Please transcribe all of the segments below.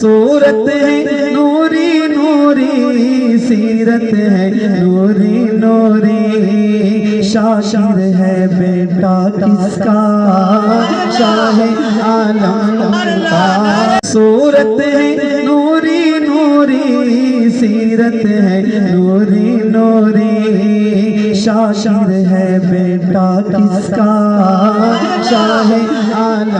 صورت ہے نوری نوری، سیرت ہے نوری نوری، شاعر ہے بیٹا کس کا، شاہ عالم کا۔ صورت ہے نوری نوری، سیرت ہے نوری نوری، شاعر ہے بیٹا کس کا، شاہ عالم کا۔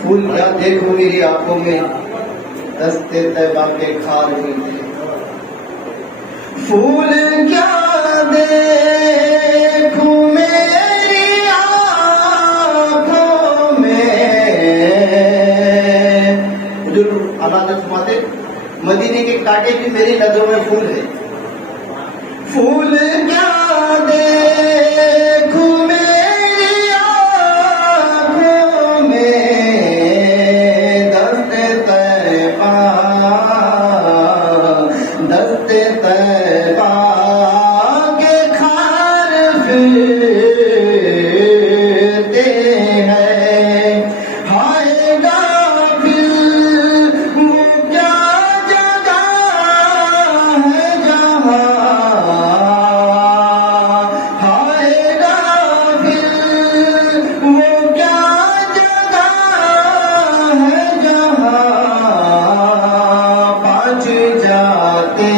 پھول کیا دیکھو میری آنکھوں میں، رستے طیبہ کے کھار ملتے۔ پھول کیا دیکھو میری آنکھوں میں، حضور علامت فرماتے مدینے کے کانٹے بھی میری نظروں میں پھول ہے۔ پھول کیا دیکھو میری آنکھوں میں، دستے طیبہ کے کھار پھرتے ہیں۔ ہائے غافل وہ کیا جگہ ہے جہاں، ہائے غافل وہ کیا جگہ ہے جہاں، پاچ جاتے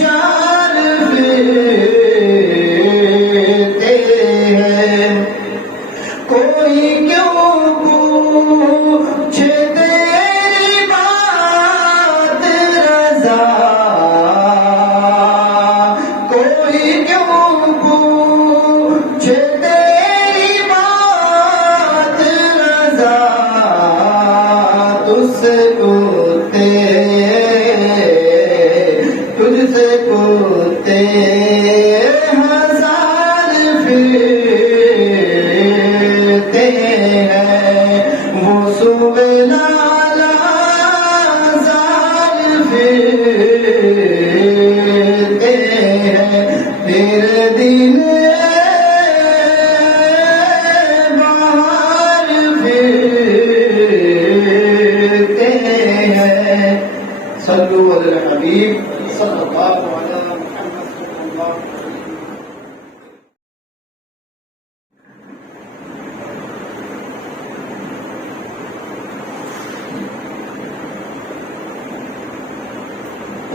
جان پھرتے ہیں۔ کوئی کیوں پوچھے تیری بات رضا، کوئی کیوں پوچھے تیری بات رضا، تجھ سے پوچھتے ہزار پھرتے ہیں۔ وہ صبح لالا ہزار پھرتے ہیں، تیرے دن باہر پھرتے ہیں۔ صلو علی الحبیب صلی اللہ علیہ وسلم۔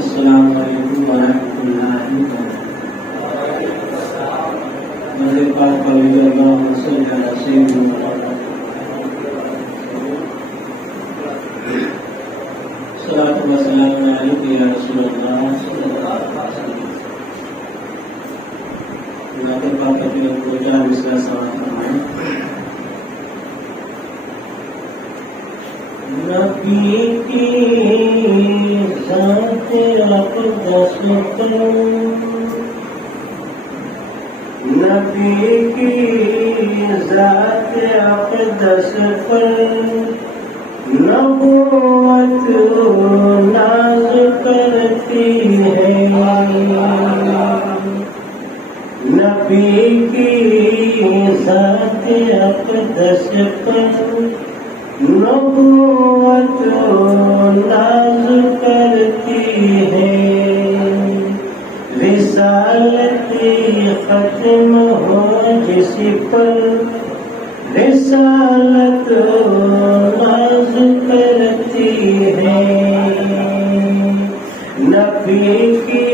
السلام علیکم ورحمۃ اللہ وبرکاتہ۔ میرے پاس کبھی اللہ صلی اللہ علیہ وسلم صلاۃ و سلام علیک یا رسول اللہ صلی اللہ علیہ وسلم۔ ذات پاک اپنے کو چار مسئلہ سوال فرمائیں۔ نبی کی ذات اقدس پر، نبی کی ذات اقدس پر نبوت ناز کرتی ہے، نبی کی ذات اقدس پر نبوت ناز کرتی ہے، رسالت ختم ہو جس پر رسالت ناز کرتی ہے، نبی کی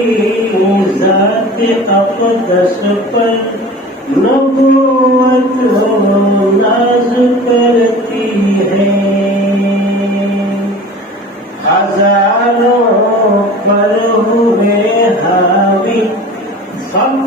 ذات اقدس پر نبوت ناز کرتی ہے۔ ہزاروں پر ہوئے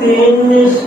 313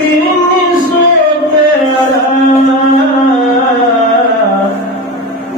313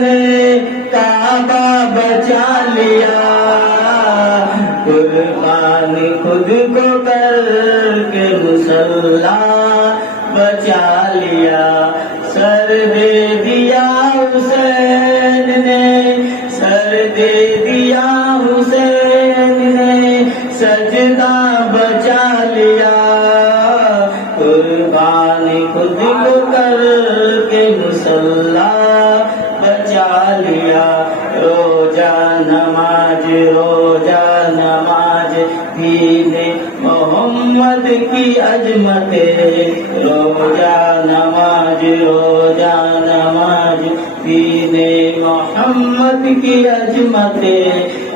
نے کعبہ بچا لیا، قربان خود کو کر کے مصلی بچا لیا، سر دے دیا حسین نے، سر دے دیا حسین نے، سجدہ بچا لیا، قربان خود کو کر کے مصلی بچا لیا، روزہ نماز دین محمد کی عظمت، روزہ نماز دین محمد کی عظمت،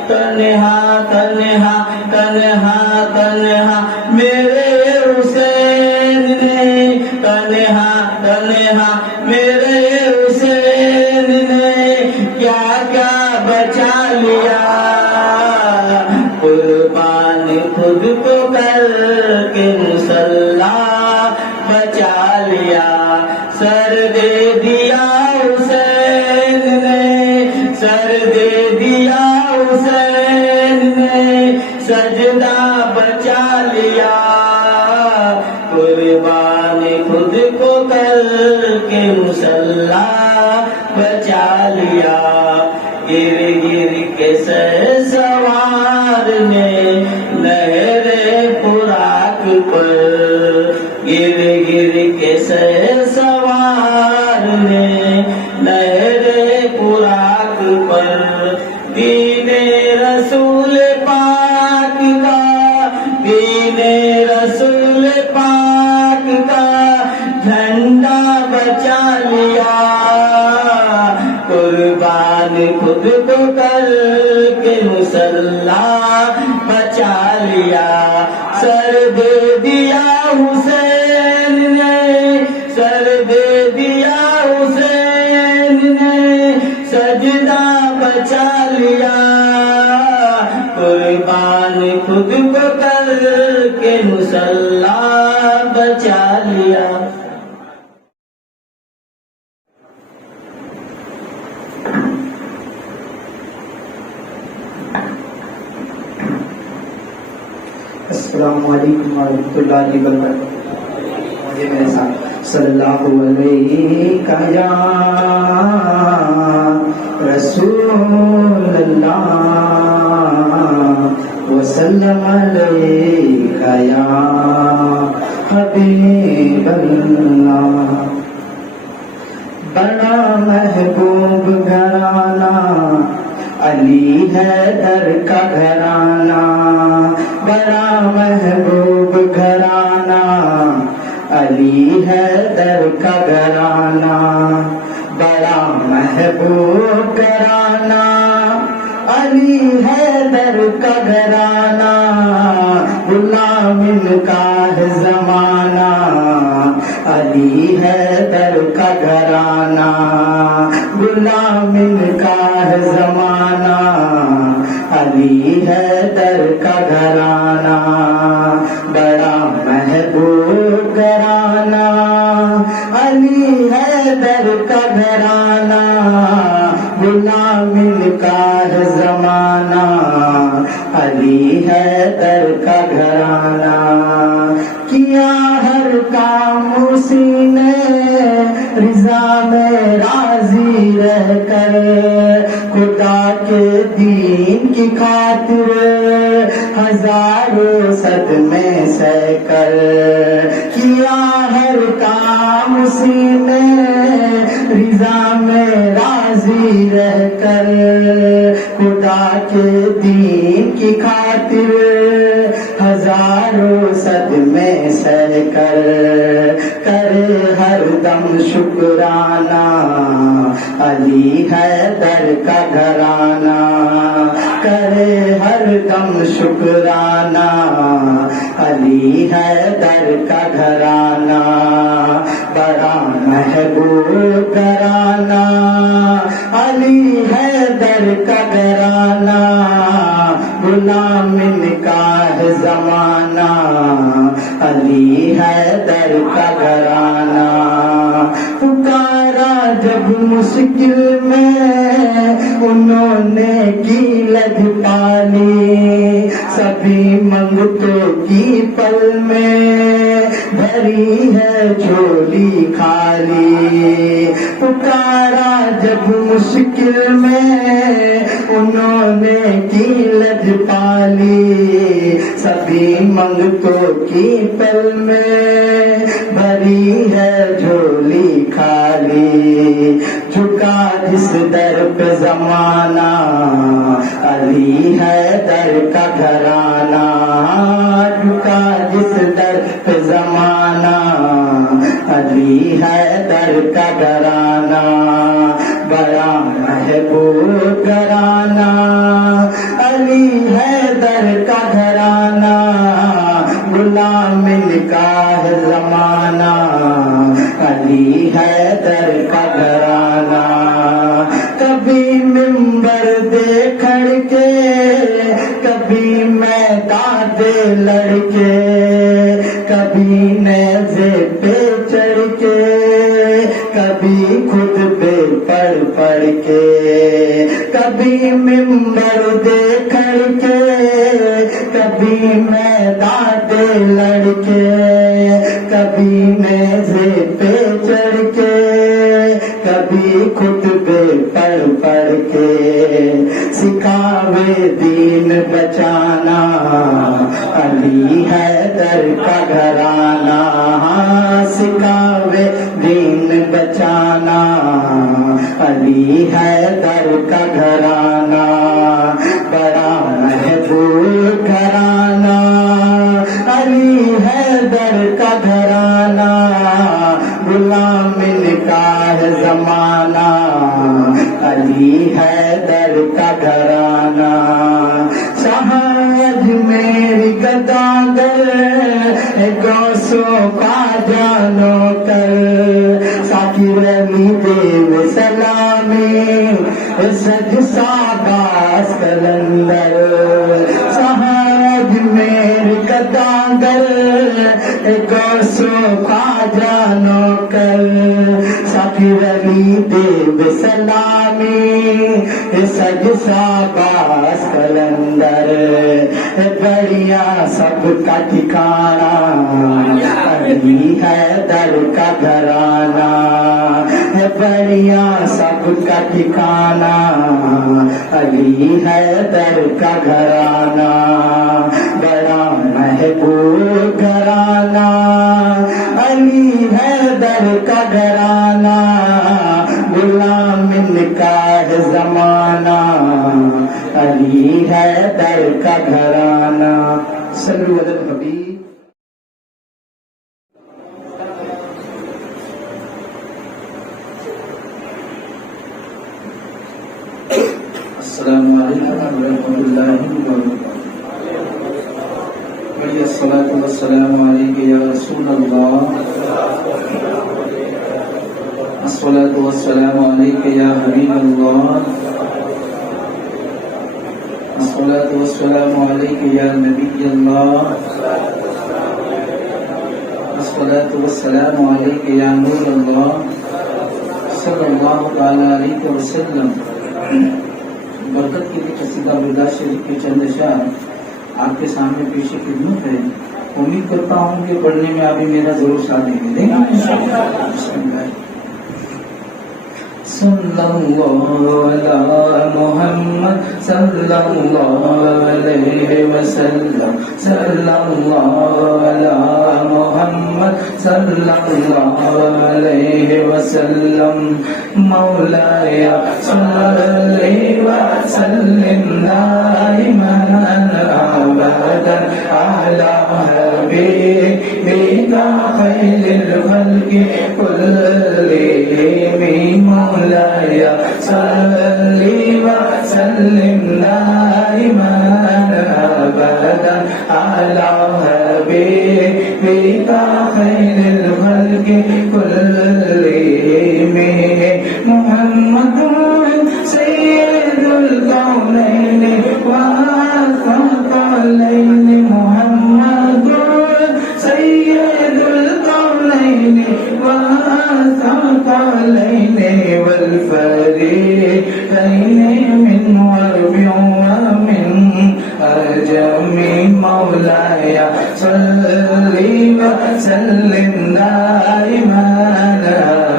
تنہا تنہا تنہا تنہا میرے حسین نے، تنہا تنہا میرے حسین نے کیا کیا بچا لیا، قربان خود کو کر کے مصلی بچا لیا، سر دے دیا حسین نے، سر دے دیا حسین نے، سجدہ بچا لیا، قربان خود کو کر کے مصلی بچا لیا، گر گر کے سہ سوار نے نہر فراق پر، گر گر کے سہ سوار نے نہر فراق پر، دین رسول پاک کا، دین رسول پاک کا جھنڈا بچا لیا، قربان خود کو کر کے مصلی بچا لیا، سر دے دیا حسین نے، سر دے دیا حسین نے، سجدہ بچا لیا، قربان خود کو کر کے مصلی بچا لیا۔ السلام علیکم ورحمۃ اللہ وبرکاتہ۔ مجھے میرے ساتھ صلی اللہ علیہ یا رسول اللہ وسلم علیہ یا حبیب اللہ، بڑا محبوب گھرانہ علی حیدر کا گھرانہ، بڑا محبوب گھرانہ علی حیدر کا گھرانہ، بڑا محبوب گھرانہ علی حیدر کا گھرانہ، غلام ان کا ہے زمانہ علی حیدر کا گھرانہ، غلام ان کا ہے زمانہ علی حیدر کا گھرانہ، بڑا محبوب گھرانہ علی حیدر کا گھرانہ، غلام ان کا ہے زمانہ علی حیدر کا گھرانہ، کیا ہر کام اسی نے رضا میں راضی رہ کر، خدا کے دین کی خاطر ہزاروں صدمے سہ کر، کیا ہر کام اسی نے رضا میں راضی رہ کر، خدا کے دین کی خاطر ہزاروں صدمے سہ کر، کرے ہر دم شکرانہ علی حیدر کا گھرانہ، کرے ہر دم شکرانہ علی حیدر کا گھرانہ، بڑا محبوب گھرانہ علی حیدر کا گھرانہ، غلام ان کا ہے زمانہ علی حیدر کا گھرانہ، پکارا جب جب مشکل میں انہوں نے کی لج پالی، سبھی منگتوں کی پل میں بھری ہے جھولی خالی، پکارا جب مشکل میں انہوں نے کی لج پالی، سبھی منگتوں کی پل میں بھری ہے جھولی خالی، جھکا جس در پہ زمانہ علی حیدر کا گھرانہ، جھکا جس در پہ زمانہ علی حیدر کا گھرانہ، بڑا محبوب گھرانہ علی حیدر کا گھرانہ، غلام کا ہے زمانہ علی حیدر کا گھرانہ، کبھی ممبر دے کھڑ کے کبھی میدان دے لڑکے، کبھی نیزے پہ چڑھ کے کبھی خود پہ پڑھ کے، کبھی ممبر دے کھڑ کے کبھی میدان دے لڑکے، کبھی نیزے پہ چڑھ کے کبھی خود پہ پڑھ کے، سکھاوے دین بچانا علی حیدر کا گھرانہ، سکھاوے دین بچانا علی حیدر کا گھرانہ، بڑا محبوب گھرانہ علی حیدر کا گھرانہ، غلام کا ہے زمانہ علی حیدر کا گھرانہ، شاہد میری گداگر گوسوں کا جانو کر، ساکر علی دیو سلامی سج ساباس کلندر، شاہد میری گداگر گوسوں کا جانو کر، ساکر علی دیو سلامی سج ساباس کلندر، بڑھیا سب کا ٹھکانہ علی حیدر کا گھرانہ، بڑھیا سب کا ٹھکانہ علی حیدر کا گھرانہ، بڑا محبوب گھرانہ علی حیدر کا گھرانہ، غلام کا ہے زمانہ علی حیدر کا گھرانہ، صلو علی الحبیب۔ السلام علیکم ورحمۃ اللہ وبرکاتہ۔ بڑی الصلاۃ والسلام علیک یا رسول اللہ، الصلاۃ والسلام علیک یا حبیب اللہ، الصلاۃ والسلام علیک یا نبی اللہ، الصلاۃ والسلام علیک یا نور اللہ، صلی اللہ تعالی علیہ وسلم۔ برکت کے لیے قصیدہ بردار شریف کے چند اشعار آپ کے سامنے پیش خدمت ہے، امید کرتا ہوں کہ پڑھنے میں ابھی میرا ضرور ساتھ دیں گے۔ صلی اللہ علی محمد صلی اللہ علیہ وسلم، صلی اللہ علی محمد صلی اللہ علیہ وسلم، مولاي صلی وسلم دائما ابدا على حبيبك خير الخلق كلهم، مولاي صلی وسلم دائما ابدا على حبيبك خير الخلق كلهم، محمد سید الکونین والثقلین، محمد سید الکونین والثقلین وسلم دائما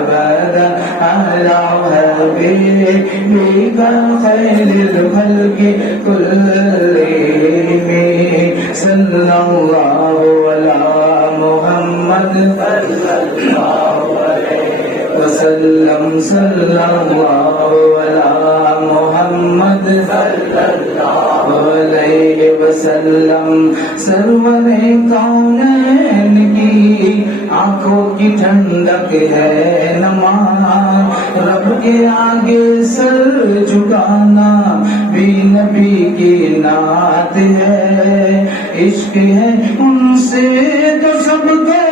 أبدا على حبيبك خير الخلق كلهم صلى الله على محمد وسلم صلى الله على محمد علیہ وسلم سرور کونین کی آنکھوں کی ٹھنڈک ہے نماز رب کے آگے سر جھکانا بھی نبی کی نعت ہے عشق ہے ان سے تو سب کو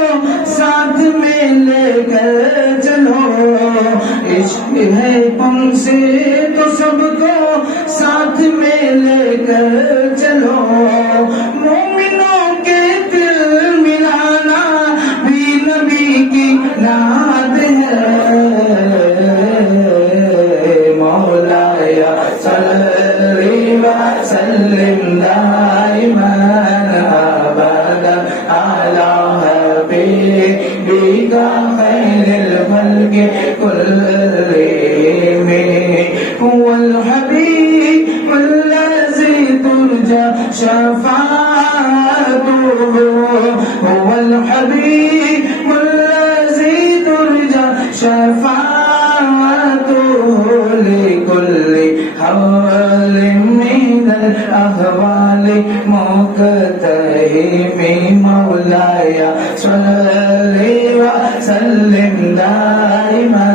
ساتھ میں لے کر چلو عشق ہے ان سے تو سب کو ساتھ میں لے کر چلو مومنوں کے دل ملانا بھی نبی کی نعت ہے مولایا صلی وسلم دائما ابدا علی حبیبک خیر الخلق كلهم هو الحبيب الذي ترجى شفاعته هو الحبيب الذي ترجى شفاعته لكل حول من الأهوال مقتحم مولاي صل وسلم دائما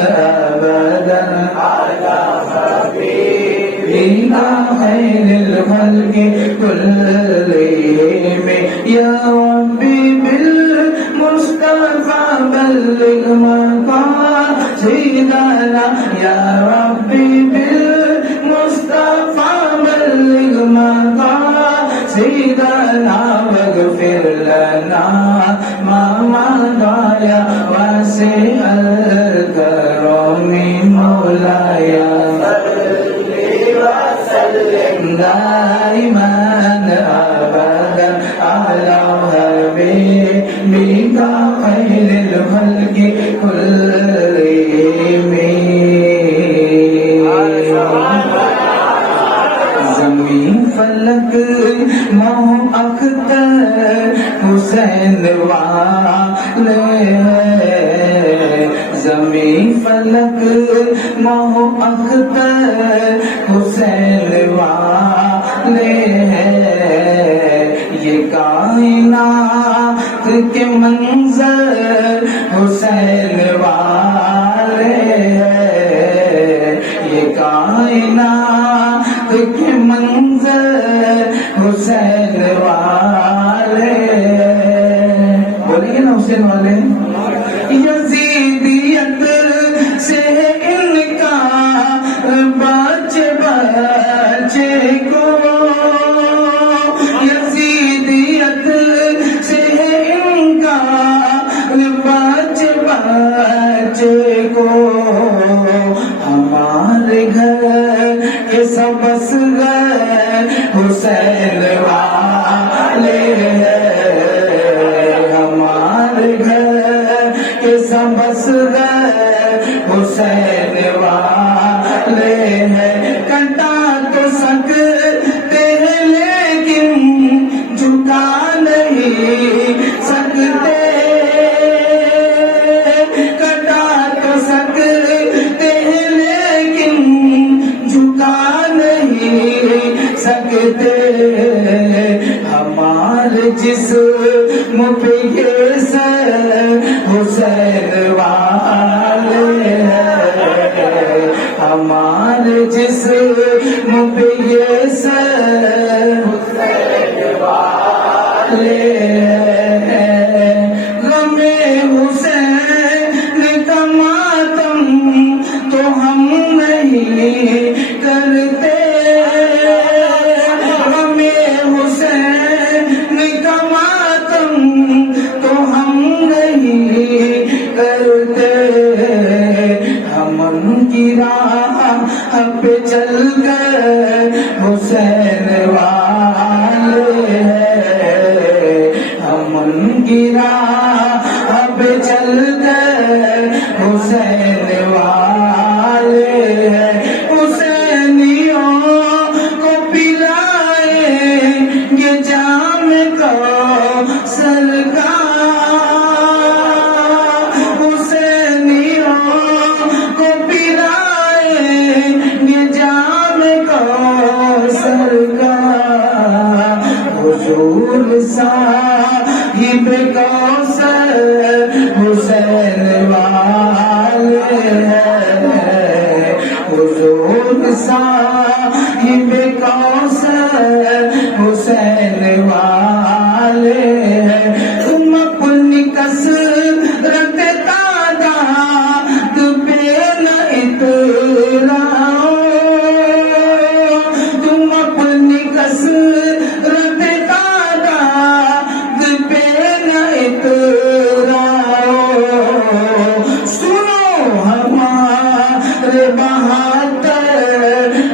أبدا على حبيبك خير الخلق كلهم يا ربي بالمصطفى بلغ مقاصدنا يا ربي بالمصطفى بلغ مقاصدنا واغفر لنا ما مضى يا واسع الكرم مولاي دائما أبدا على حبيبك خير الخلق كلهم زمین فلک ماہ اختر حسین والے زمین فلک ماہ اختر حسین والے یہ کائنات کے منظر حسین والے یہ کائنات کے منظر حسین والے بولیں گے نا حسین والے یزیدیت سے ان کا بچے بچے کو یزیدیت سے ان کا بچے بچے کو ہمارے گھر کے سب اصغر حسین والے ہمارے گھر کے سب اصغر حسین والے ہیں کٹا تو سکتے ہیں لیکن جھکا نہیں سکتے کٹا تو سکتے ہیں لیکن جھکا نہیں سکتے ہمارے جسم پہ یہ سر حسین والے ہیں ہمارے جسم پہ یہ سر حسین والے ہیں غم حسین کا ماتم تو ہم نہیں کرتے غم حسین کا ماتم تو ہم نہیں کرتے ہم ان کی راہ پہ چل کر حسین والے ہیں ہم ان کی راہ صاحب کوثر حسین والے ہیں تم اپنی کثرت تعداد پہ نہ اتراؤ تم اپنی کثرت تعداد پہ نہ اتراؤ سنو ہمارے بہادر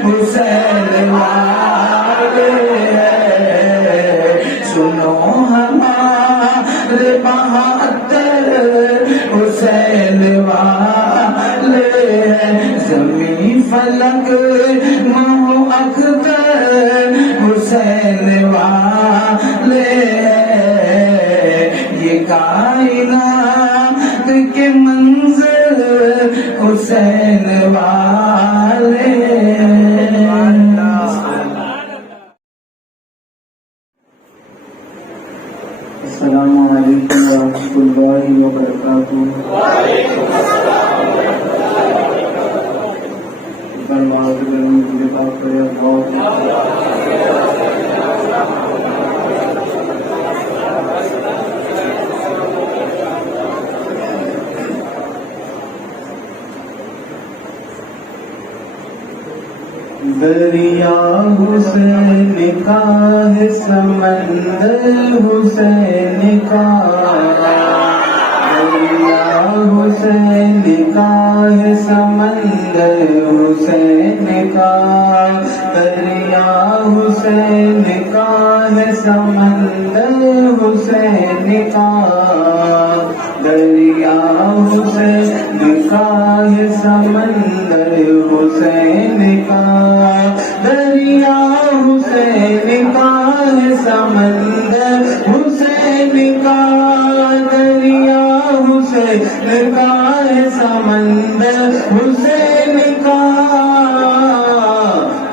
حسین والے ہیں سنو ہمارے بہادر حسین والے ہیں زمین فلک مہو اختر حسین والے ہیں یہ کائنات کے منظر حسین والے السلام علیکم ورحمۃ اللہ وبرکاتہ بلواز گرمی کی بات کرے بہت دریا حسین کا ہے سمندر حسین کا دریا حسین کا ہے سمندر حسین کا دریا حسین کا ہے سمندر حسین کا دریا حسین کا ہے سمندر حسین کا دریا حسین کا ہے سمندر حسین کا دریا حسین کا ہے سمندر حسین کا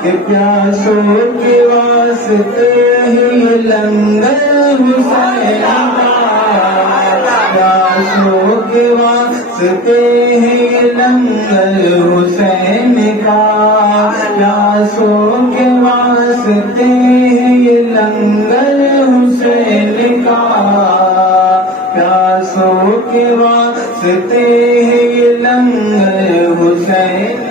کہ پیاسوں کے واسطے ہی لنگر حسین کا پیاسوں کے واسطے ہی لنگر حسین کا پیاسوں کے واسطے ہی لنگر حسین کا پیاسوں کے واسطے ہی لنگر حسین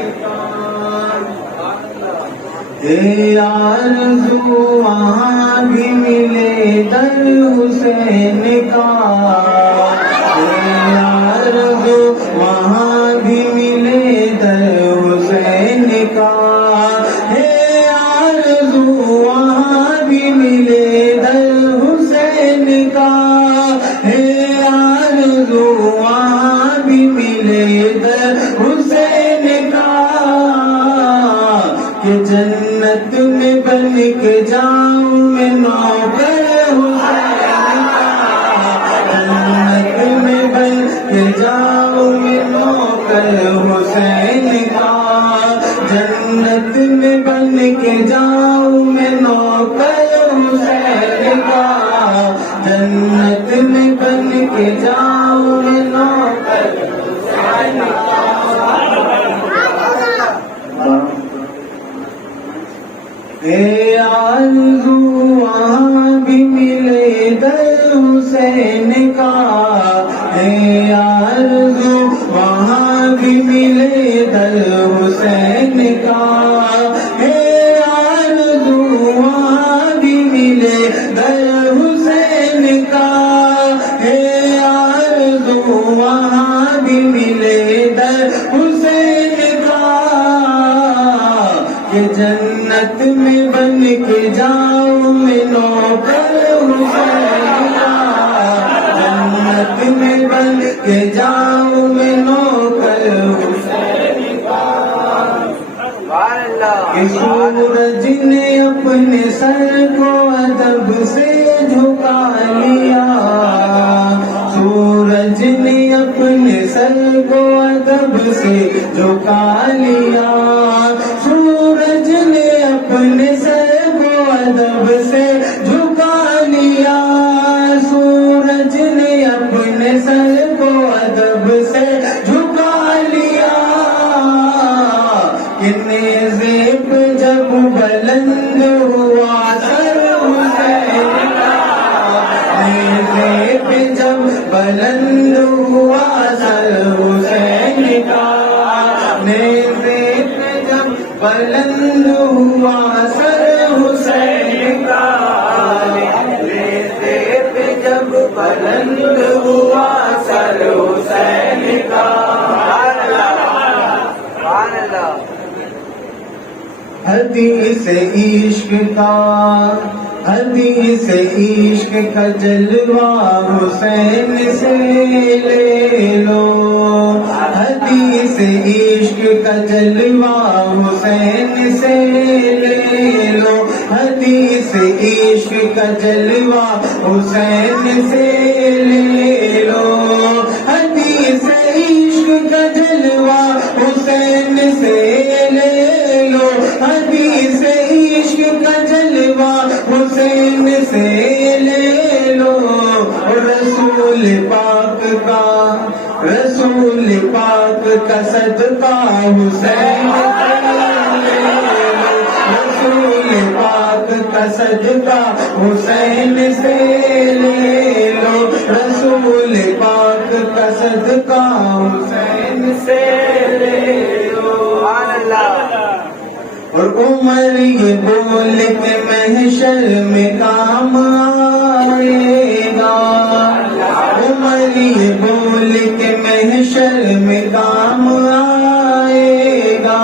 آرزو وہاں بھی ملے در حسین کا آرزو وہاں بھی ملے در حسین کا آرزو وہاں بھی ملے در حسین کا آرزو وہاں بھی ملے در حسین کا کہ جنت میں بن کے جاؤں میں نوکر حسین کا جنت میں بن کے جاؤں میں نوکر حسین کا جنت میں بن کے جاؤں میں نوکر حسین کا جنت میں بن کے جاؤں میں نوکر حسین کا آرزو وہاں بھی ملے در حسین کا آرزو وہاں بھی ملے در حسین کا آرزو وہاں بھی ملے در حسین کا آرزو وہاں بھی ملے در حسین کا کہ جنت میں بن کے جاؤں میں نوکر حسین کا جنت میں بن کے جاؤں میں نوکر حسین کا کہ سورج نے اپنے سر کو ادب سے جھکا لیا سورج نے اپنے سر کو ادب سے جھکا لیا سورج نے اپنے سر کو ادب سے جھکا لیا سورج نے اپنے سر کو ادب سے جھکا لیا کہ نیزے بلند ہوا سر حسین کا، نیزے پہ جب بلند ہوا سر حسین کا، نیزے پہ جب بلند ہوا سر حسین کا، نیزے پہ جب بلند ہوا سر حسین کا. حدیث عشق کا، حدیث عشق کا جلوہ حسین سے لے لو، حدیث عشق کا جلوہ حسین سے لے لو، حدیث عشق کا جلوہ حسین سے لے لو، حدیث عشق کا جلوہ حسین سے لے لو، حدیث عشق کا جلوہ حسین سے لے لو. رسول پاک کا، رسول پاک کا صدقہ حسین سے لے لو، رسول پاک کا صدقہ حسین سے لے لو، رسول پاک کا صدقہ حسین سے لے لو. اور عمر یہ بول کے محشر میں کام آئے گا، عمر یہ بول کے محشر میں کام آئے گا،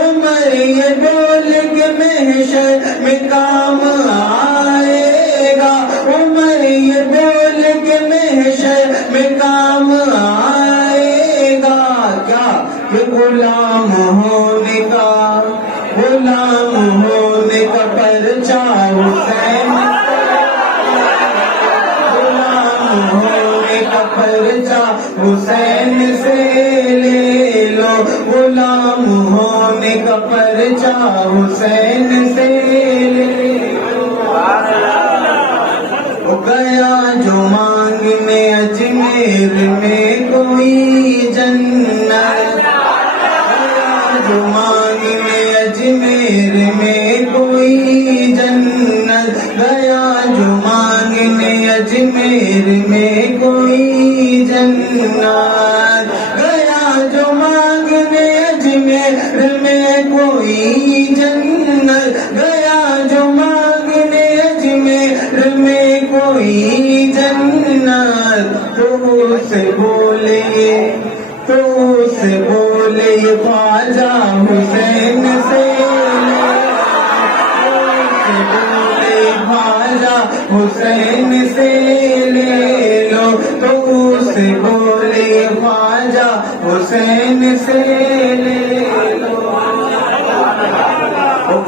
عمر یہ بول کے محشر میں کام آئے گا، عمر یہ بول کے محشر میں کام آئے گا. کیا کہ غلام ہونے کا، غلام ہونے کا پرچہ حسین سے، غلام ہونے کا پرچہ حسین سے لے لو، غلام ہونے کا پرچہ حسین سے لے لو. گیا جو مانگنے اجمیر میں کوئی جنت، جو مانگنے اجمیر میں کوئی جنت، گیا جو مانگنے اجمیر میں کوئی جنت، گیا جو مانگنے اجمیر میں کوئی جنت، گیا جو مانگنے اجمیر میں کوئی جنت. تو سے بولے، تو سے بولے خواجہ حسین سے لے، تو سے بولے خواجہ حسین سے لے لو، تو سے بولے خواجہ حسین سے لے لو.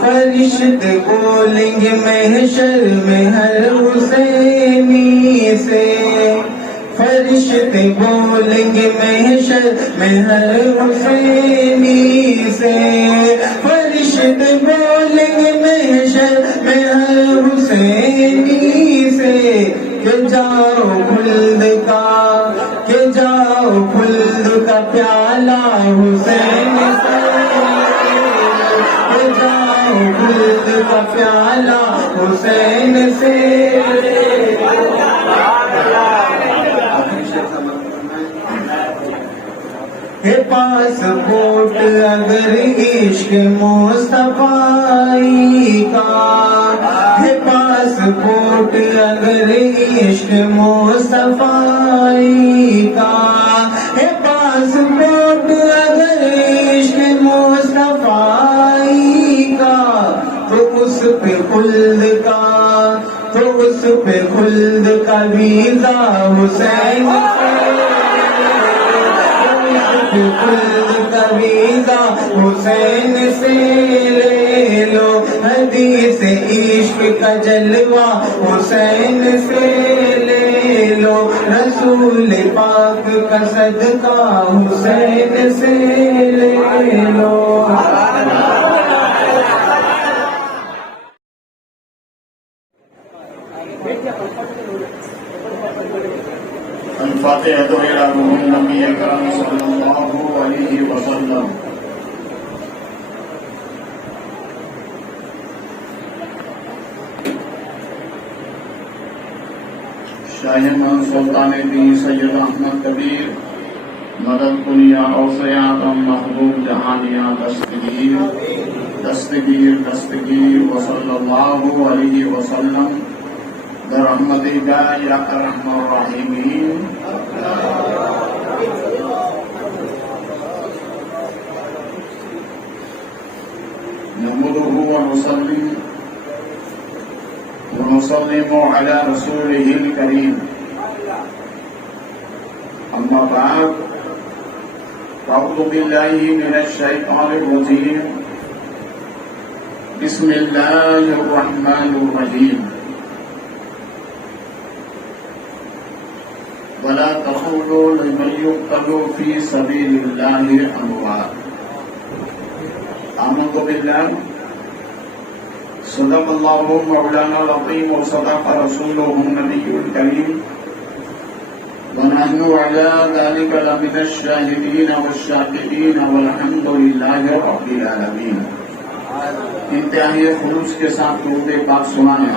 فرشتے بولیں گے محشر میں ہر حسینی سے، فرشتے بولیں گے محشر میں ہر حسینی سے، فرشتے بولیں گے محشر میں ہر حسینی سے. کہ جاؤ خلد کا، کہ جاؤ خلد کا پیالہ حسین سے، کہ جاؤ خلد کا پیالہ حسین سے. ہے پاسپورٹ اگر عشق مصطفی کا، ہے پاسپورٹ اگر عشق مصطفی کا، ہے پاسپورٹ اگر عشق مصطفی کا، تو اس پہ خلد کا، تو اس پہ خلد کا ویزا حسین سے، خلد کا ویزا حسین سے لے لو، حدیث عشق کا جلوہ حسین سے لے لو، رسول پاک کا صدقہ حسین سے لے لو. الفاتحة إلى روح النبي الكريم صلى الله عليه وسلم. شاہین سلطان دی سید احمد کبیر مدد کنیا اوسیاتم محبوب جہانیہ دستگیر وصلی اللہ علیہ وسلم برحمتک یا ارحم الراحمین. نحمده ونسلم على رسوله الكريم. أما بعد أعوذ بالله من الشيطان الرجيم. بسم الله الرحمن الرحيم. ولا تقولوا لمن يقتل في سبيل الله أموات. آمنت بالله صدق الله مولانا العظيم وصدق رسوله النبي الكريم ونحن على ذلك لمن الشاهدين والشاكرين والحمد لله رب العالمين. انتہائی خلوص کے ساتھ درود پاک سنائیں.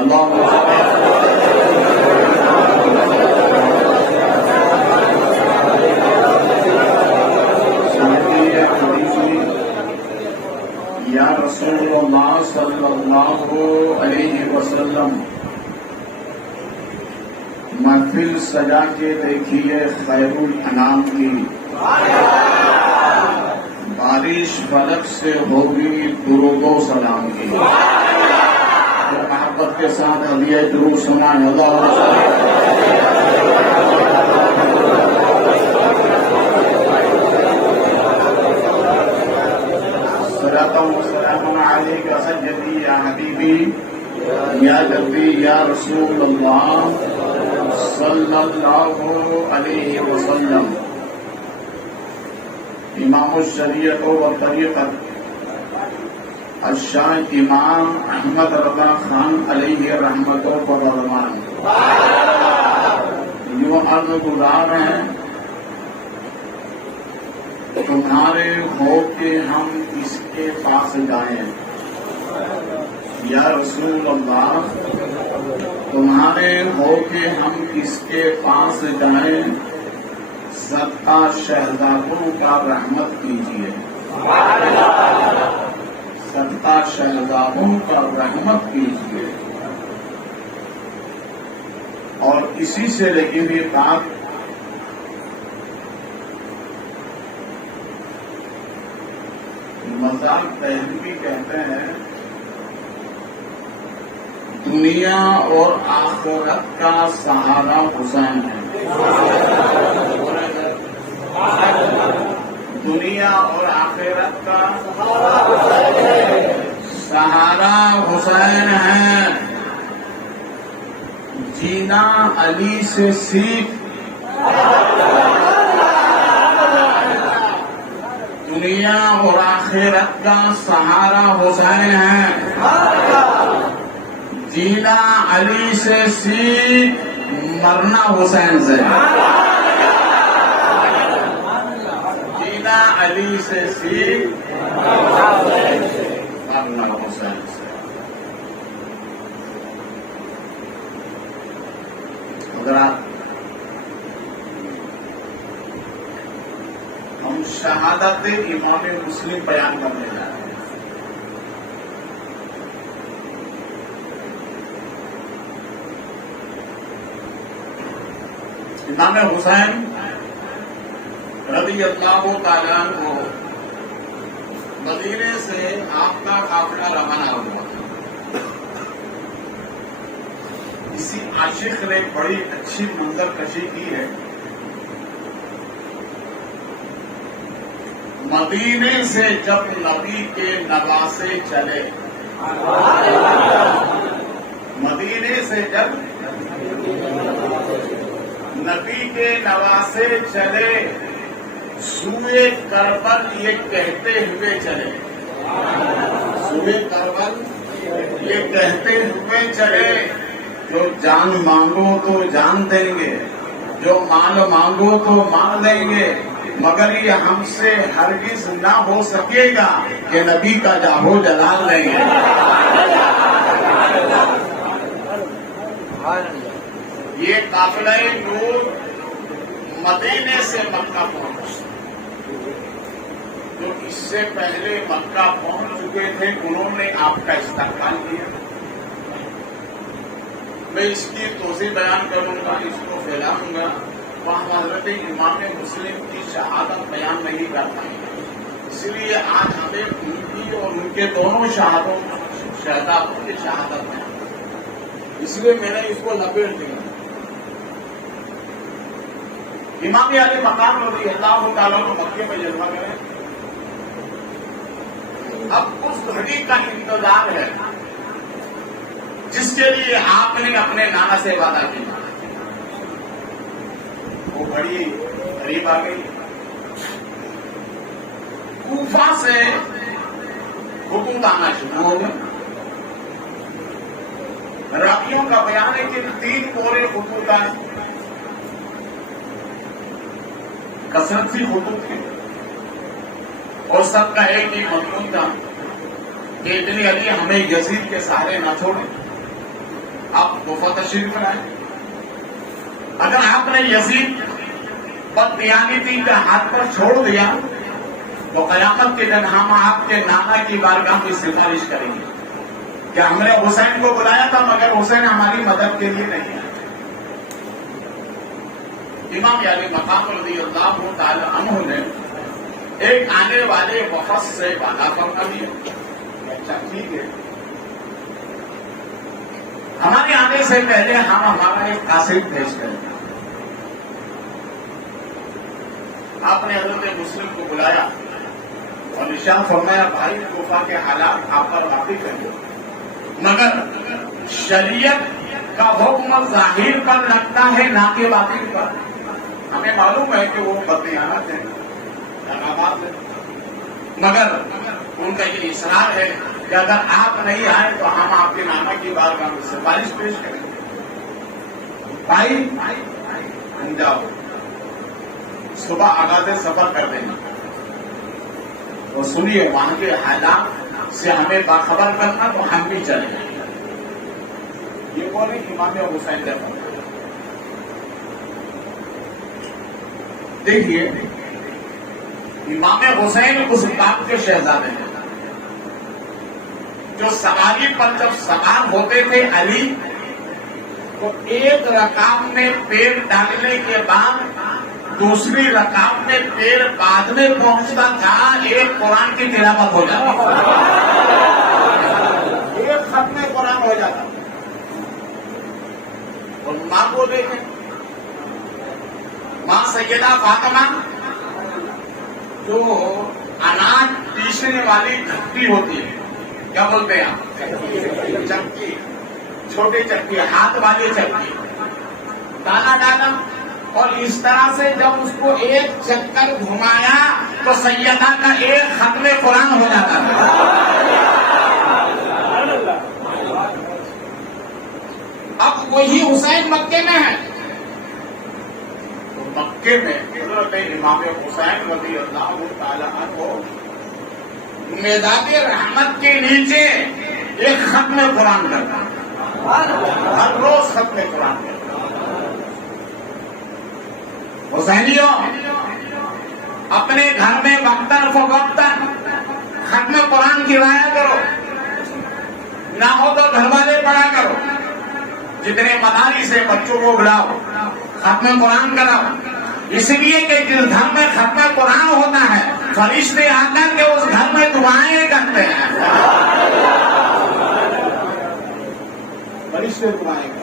یا رسول اللہ صلی اللہ علیہ وسلم محفل سجا کے دیکھیے خیر الانام کی. بارش فلک سے ہوگی درود و سلام کی. محبت کے ساتھ ہدیہ درود سنائیں. السلام علیکم سیدی یا حبیبی یا جدی یا رسول اللہ صلی اللہ علیہ وسلم. امام الشریعت و طریقت الشاہ امام احمد رضا خان علیہ رحمت و فرمان یوں عرض گزار ہیں تمہارے ہو کے ہم اس کے پاس جائیں. یا رسول اللہ تمہارے ہو کے ہم اس کے پاس جائیں. صدقہ شہزادوں کا رحمت کیجیے. صدقہ شہزادوں کا رحمت کیجیے. اور اسی سے لگی ہوئی بات مذاق پہلوی کہتے ہیں دنیا اور آخرت کا سہارا حسین ہے. دنیا اور آخرت کا سہارا حسین ہے. جینا علی سے سیکھ. دنیا اور آخرت کا سہارا حسین ہے. جینا علی سے سیکھ مرنا حسین سے. جینا علی سے سیکھ مرنا حسین سے. حضرات ہم شہادت امام مسلم بیان کرنے جا رہے ہیں. امام حسین رضی اللہ تعالیٰ عنہ مدینے سے آپ کا قافلہ روانہ ہوا. کسی عاشق نے بڑی اچھی منظر کشی کی ہے. مدینے سے جب نبی کے نواسے چلے. مدینے سے جب نبی کے نواسے چلے سوئے کربل یہ کہتے ہوئے چلے. سوئے کربل یہ کہتے ہوئے چلے جو جان مانگو تو جان دیں گے, جو مال مانگو تو مال دیں گے, مگر یہ ہم سے ہرگز نہ ہو سکے گا کہ نبی کا جاہو جلال دیں گے. یہ قافلہ نور مدینے سے مکہ پہنچ، جو اس سے پہلے مکہ پہنچ چکے تھے انہوں نے آپ کا استقبال کیا. میں اس کی توضیح بیان کروں گا، اس کو پھیلاؤں گا. وہاں حضرت امام مسلم کی شہادت بیان نہیں کر پائیں گے، اس لیے آج ہمیں ان کی اور ان کے دونوں شہادوں کی شہادت بیان، اس لیے میں نے اس کو لپیٹ دیا. امام علی مقام رضی اللہ تعالیٰ نے مکے میں جلوہ کرے. اب اس گھڑی کا انتظار ہے جس کے لیے آپ نے اپنے نانا سے وعدہ کیا. وہ گھڑی قریب آ گئی. کوفہ سے خطوط آنا شروع ہو گئے. راویوں کا بیان ہے کہ 3 پورے خطوط آئے، کثرت سی خطوط تھی، اور سب کا ایک ہی مضمون تھا کہ اتنی علی ہمیں یزید کے سہارے نہ چھوڑیں، آپ کوفہ تشریف لائیں. اگر آپ نے یزید بددیانتی کا ہاتھ پر چھوڑ دیا تو قیامت کے دن ہم آپ کے نانا کی بارگاہ میں سفارش کریں گے کہ ہم نے حسین کو بلایا تھا مگر حسین ہماری مدد کے لیے نہیں آیا. امام علی مقام رضی اللہ تعالی عنہ نے ایک آنے والے وفد سے وعدہ فرما دیا. اچھا ٹھیک ہے، ہمارے آنے سے پہلے ہم ہمارا ایک قاصد بھیج کریں گے. آپ نے حضرت مسلم کو بلایا اور نشان فرمایا بھائی کوفہ کے حالات آپ پر واقف ہیں، مگر شریعت کا حکم ظاہر پر لگتا ہے نہ کہ باطن پر. ہمیں معلوم ہے کہ وہ بددیانت ہیں، دغاباز ہیں، مگر ان کا یہ اصرار ہے کہ اگر آپ نہیں آئے تو ہم آپ کے نانا کی بارگاہ میں سفارش پیش کریں گے. بھائی ہم جاؤ، صبح آغاز سفر کر دیں گے اور سنیے وہاں کے حالات سے ہمیں باخبر کرنا تو ہم بھی چلیں گے. یہ بولے امام حسین جب دیکھیے امام حسین اس بات کے شہزادے ہیں جو سواری پر جب سوار ہوتے تھے علی تو ایک رکاب میں پیر ڈالنے کے بعد دوسری رکاب میں پیر بعد میں پہنچتا تھا، ایک قرآن کی تلاوت ہو جاتا، ایک ختم قرآن ہو جاتا. اور ماں کو دیکھیں، ماں سیدہ فاطمہ جو اناج پیسنے والی چکی ہوتی ہے، کیا بولتے ہیں آپ؟ چکی، چھوٹی چکی، ہاتھ والی چکی، دانا ڈالا اور اس طرح سے جب اس کو ایک چکر گھمایا تو سیدہ کا ایک ختم قرآن ہو جاتا تھا. اب وہی حسین مکے میں ہے، مکے میں حضرت امام حسین رضی اللہ تعالی عنہ میدان رحمت کے نیچے ایک ختم قرآن کرتا، ہر روز ختم قرآن کرتا. حسینیوں اپنے گھر میں وقتاً فوقتاً ختم قرآن گرایا کرو، نہ ہو تو گھر والے پڑھا کرو، جتنے مدارس سے بچوں کو بلاؤ، ختم قرآن کراؤ. اس لیے کہ جس گھر میں ختم قرآن ہوتا ہے فرشتے آ کر کے اس گھر میں دعائیں کرتے ہیں، فرشتے دعائیں کرتے ہیں.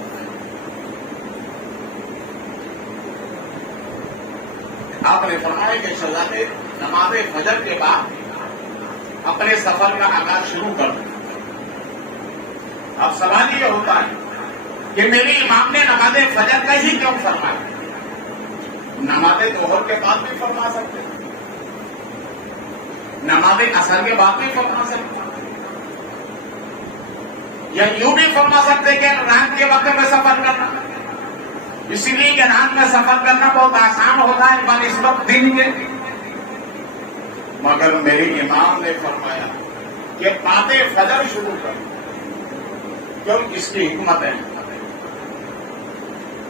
آپ نے فرمایا کہ شہزادے نماز فجر کے بعد اپنے سفر کا آغاز شروع کر دیں. اب سوال یہ ہوتا ہے کہ میرے امام نے نماز فجر کا ہی کیوں فرمایا؟ نماز ظہر کے بعد بھی فرما سکتے، نماز عصر کے بعد بھی فرما سکتے، یا یوں بھی فرما سکتے کہ رات کے وقت میں سفر کرنا، اس لیے کہ رات میں سفر کرنا بہت آسان ہوتا ہے بنسبت دن کے. مگر میرے امام نے فرمایا کہ بعد فجر شروع کر، کیوں؟ اس کی حکمت ہے.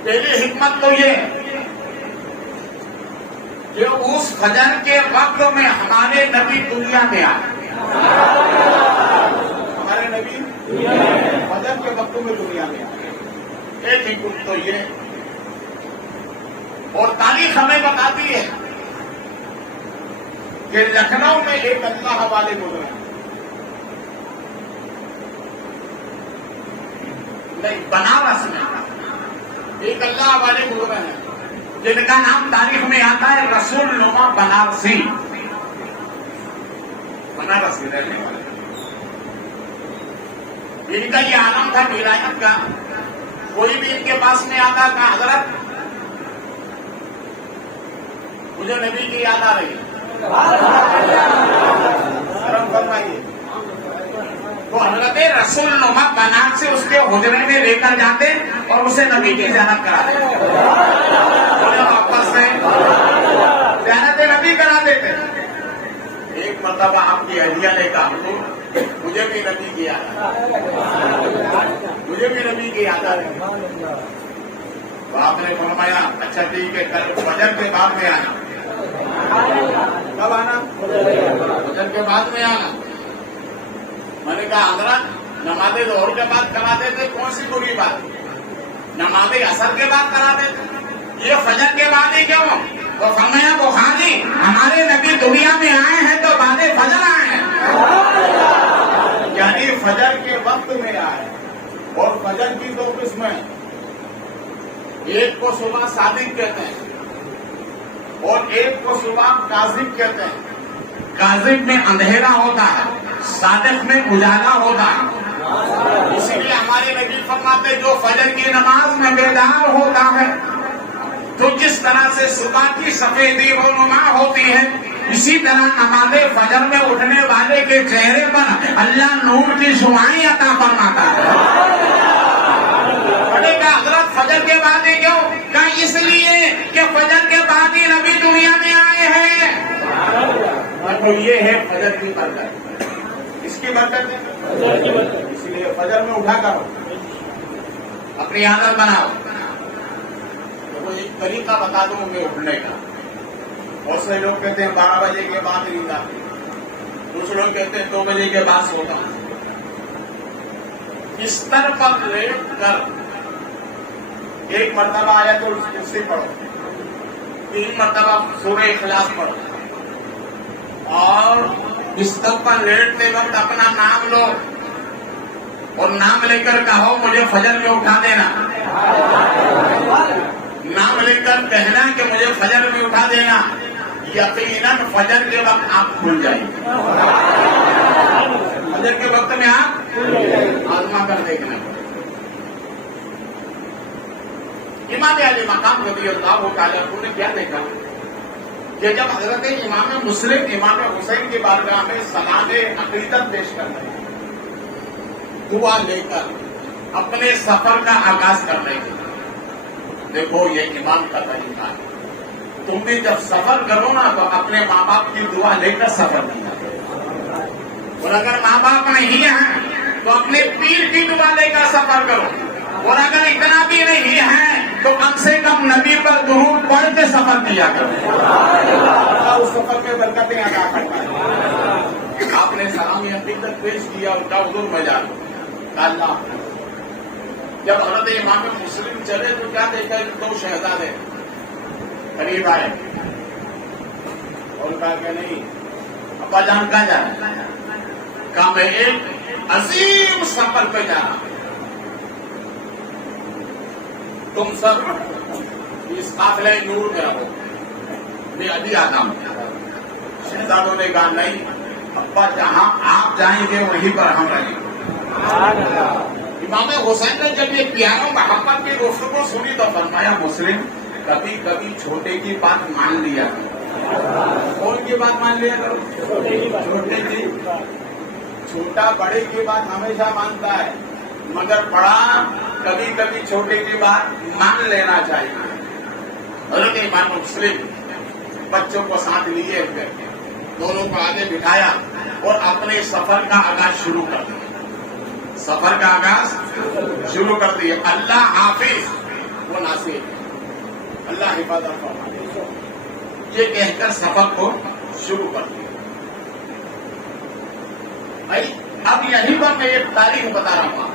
پہلی حکمت تو یہ کہ اس فجر کے وقت میں ہمارے نبی دنیا میں آئے. ہمارے نبی فجر کے وقت میں دنیا میں آئے. ایک حکمت تو یہ. اور تاریخ ہمیں بتاتی ہے کہ لکھنؤ میں ایک اللہ والے گزرے نہیں، بنارس میں ایک اللہ والے گزرے ہیں جن کا نام تاریخ میں آتا ہے رسول نما بنارسی. بنارسی رہنے والے. ان کا یہ عالم تھا ولایت کا. کوئی بھی ان کے پاس میں آتا کہا حضرت مجھے نبی کی یاد آ رہی ہے، شرم فرمائیے. تو حضرت رسول نما بنار سے اس کے حجرے میں لے کر جاتے اور اسے نبی کی زیارت کراتے. واپس سے زیارت نبی کرا دیتے. ایک مرتبہ آپ کی اہلیہ نے کہا مجھے بھی نبی کی یاد آ رہی، مجھے بھی نبی کی یاد آ رہی. تو آپ نے فرمایا اچھا ٹھیک ہے، کل فجر کے بعد میں آنا. کب آنا؟ فجر کے بعد میں آنا. میں نے کہا حضرت نماز ظہر کے بعد کراتے تھے، کون سی بری بات؟ نماز عصر کے بعد کراتے تھے، یہ فجر کے بعد ہی کیوں؟ تو فرمایا بخاری ہمارے نبی دنیا میں آئے ہیں تو بعد فجر آئے ہیں. یعنی فجر کے وقت میں آئے. اور فجر کی دو قسمیں، ایک کو صبح صادق کہتے ہیں اور ایک کو صبح کاذب کہتے ہیں. کاذب میں اندھیرا ہوتا ہے، صادق میں اجالا ہوتا ہے. اسی لیے ہمارے نبی فرماتے جو فجر کی نماز میں بیدار ہوتا ہے تو جس طرح سے صبح کی سفیدی رونما ہوتی ہے، اسی طرح نماز فجر میں اٹھنے والے کے چہرے پر اللہ نور کی شعاعیں عطا فرماتا ہے. کہا حضرت فجر کے بعد ہی کیوں؟ کہا اس لیے کہ فجر کے بعد ہی نبی دنیا میں آئے ہیں. تو یہ ہے فجر کی برکت. اس کی برکت ہے، اس لیے فجر میں اٹھا کرو، اپنی عادت بناؤ. تو ایک طریقہ بتا دوں مجھے اٹھنے کا. بہت سے لوگ کہتے ہیں 12 بجے کے بعد نیند آتی، کچھ لوگ کہتے ہیں 2 بجے کے بعد سوتا ہوں. بستر پر لیٹ کر ایک مرتبہ آیت الکرسی پڑھو، 3 مرتبہ سورہ اخلاص پڑھو، اور بستر پر لیٹتے وقت اپنا نام لو اور نام لے کر کہو مجھے فجر میں اٹھا دینا. نام لے کر کہنا کہ مجھے فجر میں اٹھا دینا. یقیناً فجر کے وقت آپ کھل جائیں گے. فجر کے وقت میں آپ آزما کر دیکھنا. امام علی مقام رضی اللہ تعالیٰ عنہ نے کیا دیکھا کہ جب حضرت امام مسلم امام حسین کی بارگاہ میں سلام عقیدت پیش کر رہے ہیں، دعا لے کر اپنے سفر کا آغاز کر رہے ہیں. دیکھو یہ امام کا طریقہ ہے. تم بھی جب سفر کرو نا تو اپنے ماں باپ کی دعا لے کر سفر کیا، اور اگر ماں باپ نہیں ہیں تو اپنے پیر کی دعا لے کر سفر کرو. اور اگر اتنا بھی نہیں ہے تو کم سے کم نبی پر درود پڑھ کے سفر کیا کرو. اس سفر کے برکتیں ادا کرتا ہے. آپ نے سلام عقیدت پیش کیا ان کا حضور میں جا اللہ. جب حضرت امام مسلم چلے تو کیا دیکھا 2 شہزادے قریب آئے اور کہا کہ نہیں ابا جان کہاں جا رہے؟ کہا میں ایک عظیم سفر پہ جا رہا ہوں، تم سب اس قافلہ نور میں رہو، میں ابھی آتا ہوں. شہزادوں نے کہا نہیں ابا جہاں آپ جائیں گے وہیں پر ہم رہیں گے. امام حسین نے جب یہ پیاروں محبت کی گفتگو سنی تو فرمایا مسلم کبھی کبھی چھوٹے کی بات مان لیا کرو. کون کی بات مان لیا کرو؟ چھوٹے کی. چھوٹا بڑے کی بات ہمیشہ مانتا ہے، مگر بڑا کبھی کبھی چھوٹے کی بات مان لینا چاہیے. حضرت امام مسلم بچوں کو ساتھ لیے ہوئے دونوں کو آگے بٹھایا اور اپنے سفر کا آغاز شروع کر دیا. سفر کا آغاز شروع کر دیا. اللہ حافظ وہ ناصر اللہ حفاظت فرمائے. یہ کہہ کر سبق کو شروع کر دیا. بھائی اب یہیں پر میں ایک تاریخ بتا رہا ہوں.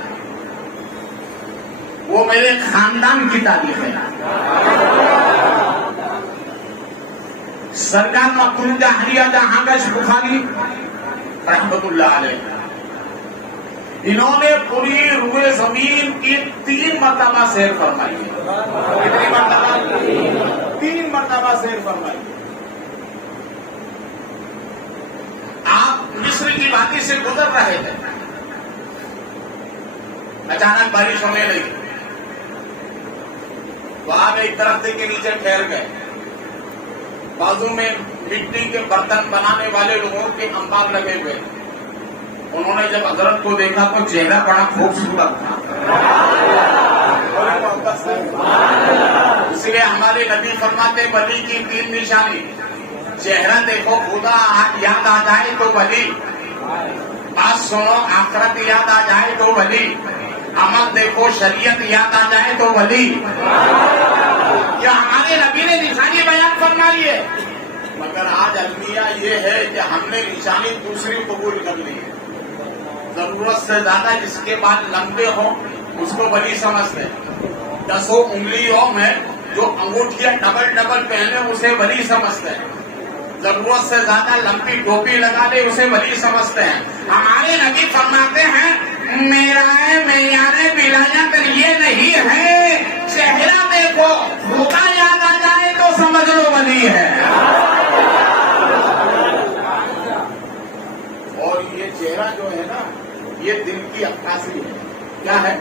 وہ میرے خاندان کی تاریخ ہے. سرکار مقبول جہریہ جہاں کا بخاری رحمت اللہ علیہ، انہوں نے پوری روئے زمین کی 3 مرتبہ سیر فرمائی ہے. کتنی مرتبہ؟ 3 مرتبہ سیر فرمائی. آپ مصر کی وادی سے گزر رہے تھے، اچانک بارش ہونے لگی. وہاں ایک درخت کے نیچے ٹھہر گئے. بازو میں مٹی کے برتن بنانے والے لوگوں کے انبار لگے ہوئے. انہوں نے جب حضرت کو دیکھا تو چہرہ بڑا خوبصورت تھا. اس لیے ہمارے نبی فرماتے ولی کی 3 نشانی: چہرہ دیکھو خدا یاد آ جائے تو ولی، بات سنو آخرت یاد آ جائے تو ولی، عمل دیکھو شریعت یاد آ جائے تو ولی. یہ ہمارے نبی نے نشانی بیان فرمائی ہے. مگر آج المیہ یہ ہے کہ ہم نے نشانی دوسری قبول کر لی ہے. ضرورت سے زیادہ جس کے بعد لمبے ہوں اس کو ولی سمجھتے ہیں. 10 انگلیوں میں جو انگوٹھیاں ڈبل پہنے اسے ولی سمجھتے ہیں. ضرورت سے زیادہ لمبی ٹوپی لگا دے اسے ولی سمجھتے ہیں. ہمارے نبی فرماتے ہیں میرا معیار ولایت یہ نہیں ہے چہرہ دیکھو خدا یاد آ جائے تو سمجھ لو ولی ہے. اور یہ چہرہ جو ہے نا یہ دل کی عکاسی ہے. کیا ہے؟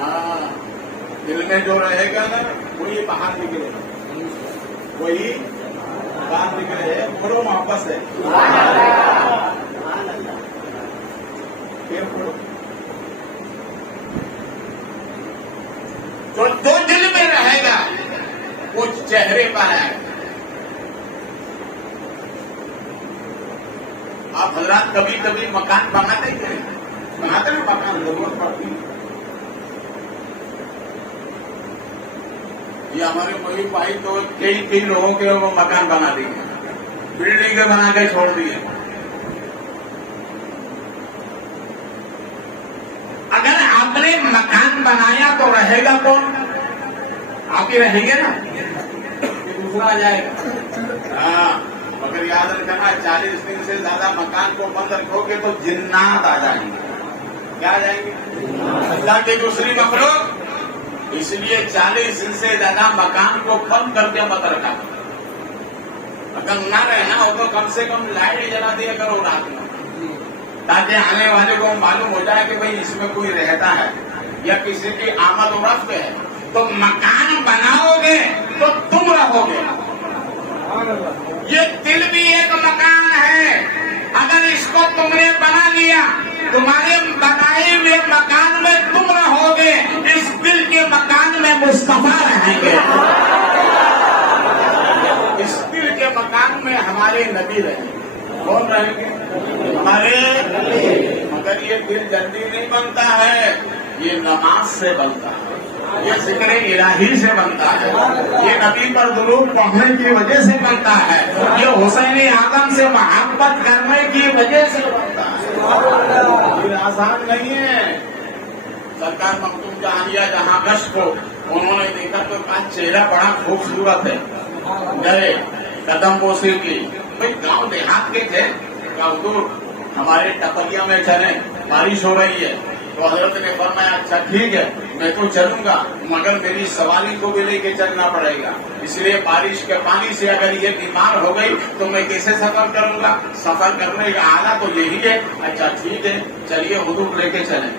ہاں، دل میں جو رہے گا نا وہی باہر نکلے گا، وہی باہر نکلے ہے. پڑھو محبت سے. جو دل میں رہے گا وہ چہرے پر ہے. آپ حضرات کبھی کبھی مکان بناتے ہی کریں، بناتے ہیں مکان، ضرورت پڑتی ہے. یہ ہمارے کوئی بھائی تو کئی لوگوں کے وہ مکان بنا دیے، بلڈنگیں بنا کے چھوڑ دیے. اگر آپ نے مکان بنایا تو رہے گا کون؟ آپ ہی رہیں گے نا، دوسرا آ جائے گا. ہاں، مگر یاد رکھنا 40 دن سے زیادہ مکان کو بند رکھو گے تو جنات آ جائیں گے. کیا آ جائیں گے؟ اللہ کی دوسری مخلوق. اس لیے 40 دن سے زیادہ مکان کو بند کر کے مت رکھا. اگر نہ رہنا ہو تو کم سے کم لائٹ جلا دیا کرو رات میں، تاکہ آنے والے کو معلوم ہو جائے کہ بھئی اس میں کوئی رہتا ہے یا کسی کی آمد و رفت ہے. تو مکان بناؤ گے تو تم رہو گے. یہ دل بھی ایک مکان ہے. اگر اس کو تم نے بنا لیا تمہارے بنائے ہوئے مکان میں تم رہو گے، اس دل کے مکان میں مصطفیٰ رہیں گے. اس دل کے مکان میں ہمارے نبی رہیں گے. کون رہیں گے؟ ہمارے. مگر یہ دل جلدی نہیں بنتا ہے، یہ نماز سے بنتا ہے، یہ ذکر الہی سے بنتا ہے، یہ نبی پر درود پڑھنے کی وجہ سے بنتا ہے، یہ حسین اعظم سے محبت کرنے کی وجہ سے بنتا ہے. یہ آسان نہیں ہے. سرکار مخدوم جہانیہ جہاں گشت کو انہوں نے دیکھا تو کہا چہرہ بڑا خوبصورت ہے. گئے قدم بوسی کی. بھائی گاؤں دیہات کے تھے، کہا حضور ہمارے ٹپریا میں چلیں، بارش ہو رہی ہے. تو حضرت نے فرمایا اچھا ٹھیک ہے میں تو چلوں گا، مگر میری سواری کو بھی لے کے چلنا پڑے گا. اس لیے بارش کے پانی سے اگر یہ بیمار ہو گئی تو میں کیسے سفر کروں گا؟ سفر کرنے کا آلہ تو یہی ہے. اچھا ٹھیک ہے چلیے حضور لے کے چلیں.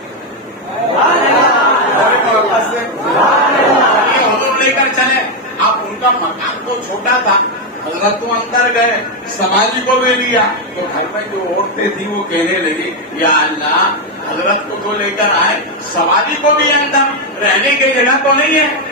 حضور لے کر چلے. اب ان کا مکان تو چھوٹا تھا، حضرت تو اندر گئے، سواری کو بھی لیا. تو گھر میں جو عورتیں تھیں وہ کہنے لگی یا اللہ حضرت کو تو لے کر آئے، سواری کو بھی اندر، رہنے کی جگہ تو نہیں ہے.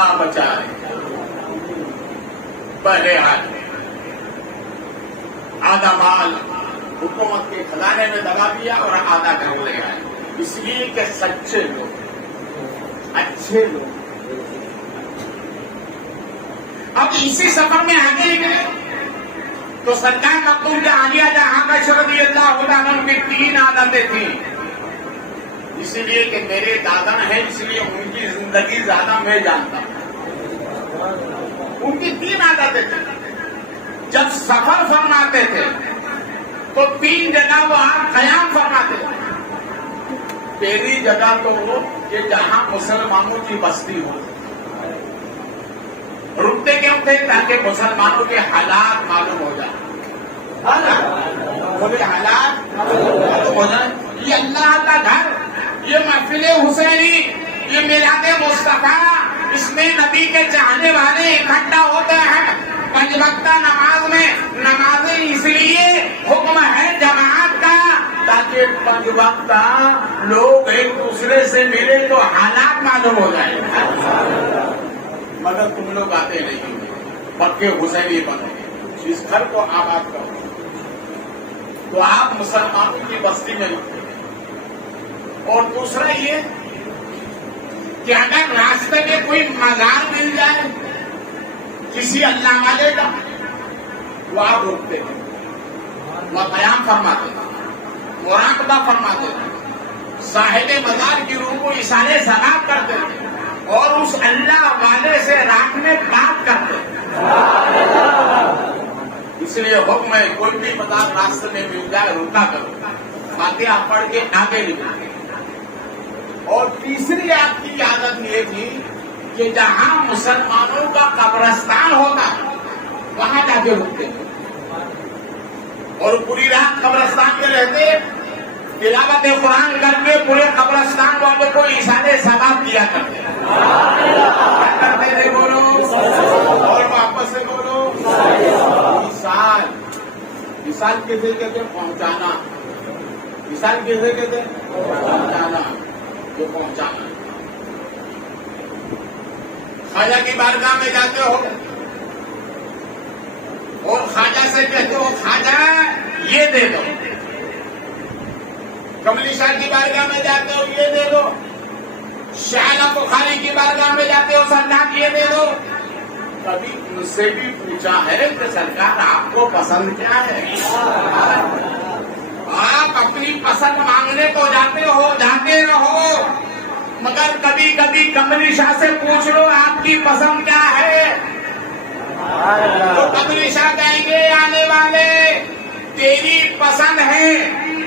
اللہ بچائے. پہلے آدھا مال حکومت کے خزانے میں دبا دیا اور آدھا گھر لے آئے. اس لیے کہ سچے لوگ، اچھے لوگ. اب اسی سفر میں آگے نکلے تو سرکار مکتوم عالیہ جہاں کا رضی اللہ عنہ کی 3 عادتیں تھیں. اسی لیے کہ میرے دادا ہیں، اس لیے ان کی زندگی زیادہ میں جانتا ہوں. ان کی 3 عادتیں تھیں. جب سفر فرماتے تھے تو 3 جگہ وہ آپ قیام فرماتے تھے. پہلی جگہ تو وہ کہ جہاں مسلمانوں کی بستی ہو. رکتے کیوں تھے؟ تاکہ مسلمانوں کے حالات معلوم ہو جائیں. بولے حالات معلوم ہو جائیں. یہ اللہ کا گھر، یہ محفل حسینی، یہ میلاد مصطفیٰ، اس میں نبی کے چاہنے والے اکٹھا ہوتے ہیں. 5 وقتہ نماز میں نمازیں اس لیے حکم ہے جماعت کا تاکہ 5 وقتہ لوگ ایک دوسرے سے ملے تو حالات معلوم ہو جائے. مگر تم لوگ آتے نہیں پکے حسینی بنے. اس گھر کو آباد کرو تو آپ مسلمانوں کی بستی میں رکھتے. اور دوسرا یہ کہ اگر راستے میں کوئی مزار مل جائے کسی اللہ والے کا، وہ آپ رکتے ہیں، وہ قیام فرماتے ہیں، مراقبہ فرماتے ہیں، صاحب مزار کی روح کو اشارے ثواب کرتے ہیں اور اس اللہ والے سے رات میں بات کرتے ہیں. اس لیے حکم ہے کوئی بھی مزار راستے میں مل جائے رکا کرو، فاتحہ پڑھ کے آگے نکلو. اور تیسری آپ کی عادت یہ تھی کہ جہاں مسلمانوں کا قبرستان ہوتا وہاں جا کے رکتے اور پوری رات قبرستان میں رہتے، تلاوت قرآن کر کے پورے قبرستان والوں کو اشارے ثواب دیا کرتے. کیا کرتے تھے بولو اور واپس سے بولو. مثال کیسے کہتے؟ پہنچانا. مثال کیسے کہتے؟ پہنچانا. جو پہنچانا. خواجہ کی بارگاہ میں جاتے ہو اور خواجہ سے کہتے ہو خواجہ یہ دے دو. کملی شاہ کی بارگاہ میں جاتے ہو یہ دے دو. شاہ بخاری کی بارگاہ میں جاتے ہو سرکار یہ دے دو. کبھی ان سے بھی پوچھا ہے کہ سرکار آپ کو پسند کیا ہے؟ آپ اپنی پسند مانگنے کو جاتے ہو، جاتے رہو، مگر کبھی کبھی کملی شاہ سے پوچھ لو آپ کی پسند کیا ہے. تو کملی شاہ کہیں گے آنے والے تیری پسند ہے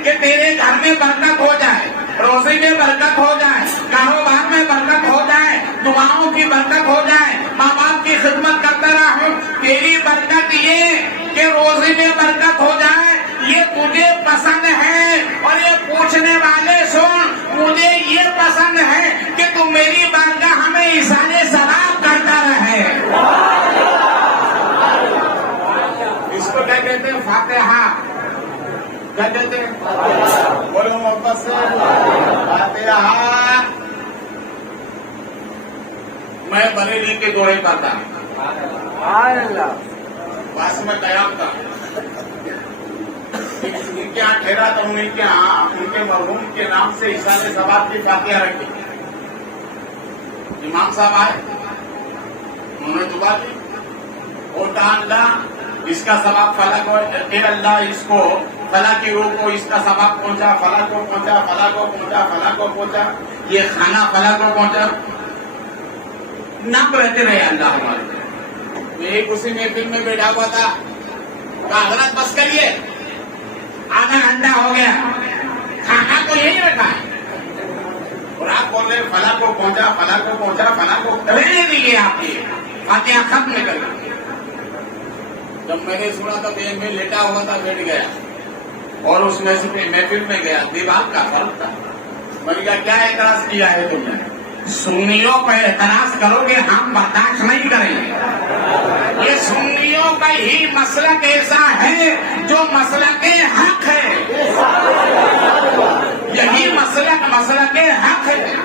کہ تیرے گھر میں برکت ہو جائے، روزی میں برکت ہو جائے، کاروبار میں برکت ہو جائے، دعاؤں کی برکت ہو جائے، ماں باپ کی خدمت کرتا رہا. تیری برکت یہ کہ روزی میں برکت ہو جائے، یہ تجھے پسند ہے. اور یہ پوچھنے والے سن، مجھے یہ پسند ہے کہ تم میری بارگاہ ہمیں اشارے ثواب کرتا رہے. اس کو کیا کہتے ہیں؟ فاتحہ. کیا کہتے ہیں؟ بولو محبت سے فاتحہ. میں بریلی کے دورے پر تھا، پاس میں قیام تھا. ان کے یہاں ٹھہرا تو ان کے یہاں ان کے مرحوم کے نام سے اشارے ثواب کی فاتحہ رکھی. امام صاحب آئے، انہوں نے دعا کی اور کہا اللہ اس کا ثواب فلاں کو، اے اللہ اس کو فلاں کی روح کو اس کا ثواب پہنچا، فلاں کو پہنچا، فلاں کو پہنچا، فلاں کو پہنچا، یہ کھانا فلاں کو پہنچا. نام رہتے رہے اللہ ہمارے. ایک اسی محفل میں بیٹھا ہوا تھا، کہا حضرت بس کریے، آدھا گھنٹہ ہو گیا، کھانا تو یہی رکھا ہے اور آپ بول رہے فلاں کو پہنچا، فلاں کو پہنچا، فلاں کو رہنے دیجیے. آپ کی فاتحہ ختم نکل گئی. جب میں نے سنا تو ذہن میں لیٹا ہوا تھا، بیٹھ گیا اور اس محفل میں گیا. دیوار کا فرق تھا. میں نے کہا کیا اعتراض کیا ہے تم نے؟ سنیوں پہ اعتراض کرو گے ہم برداشت نہیں کریں گے. یہ سنیوں کا ہی مسلک ایسا ہے جو مسلک حق ہے. یہی مسلک حق ہے.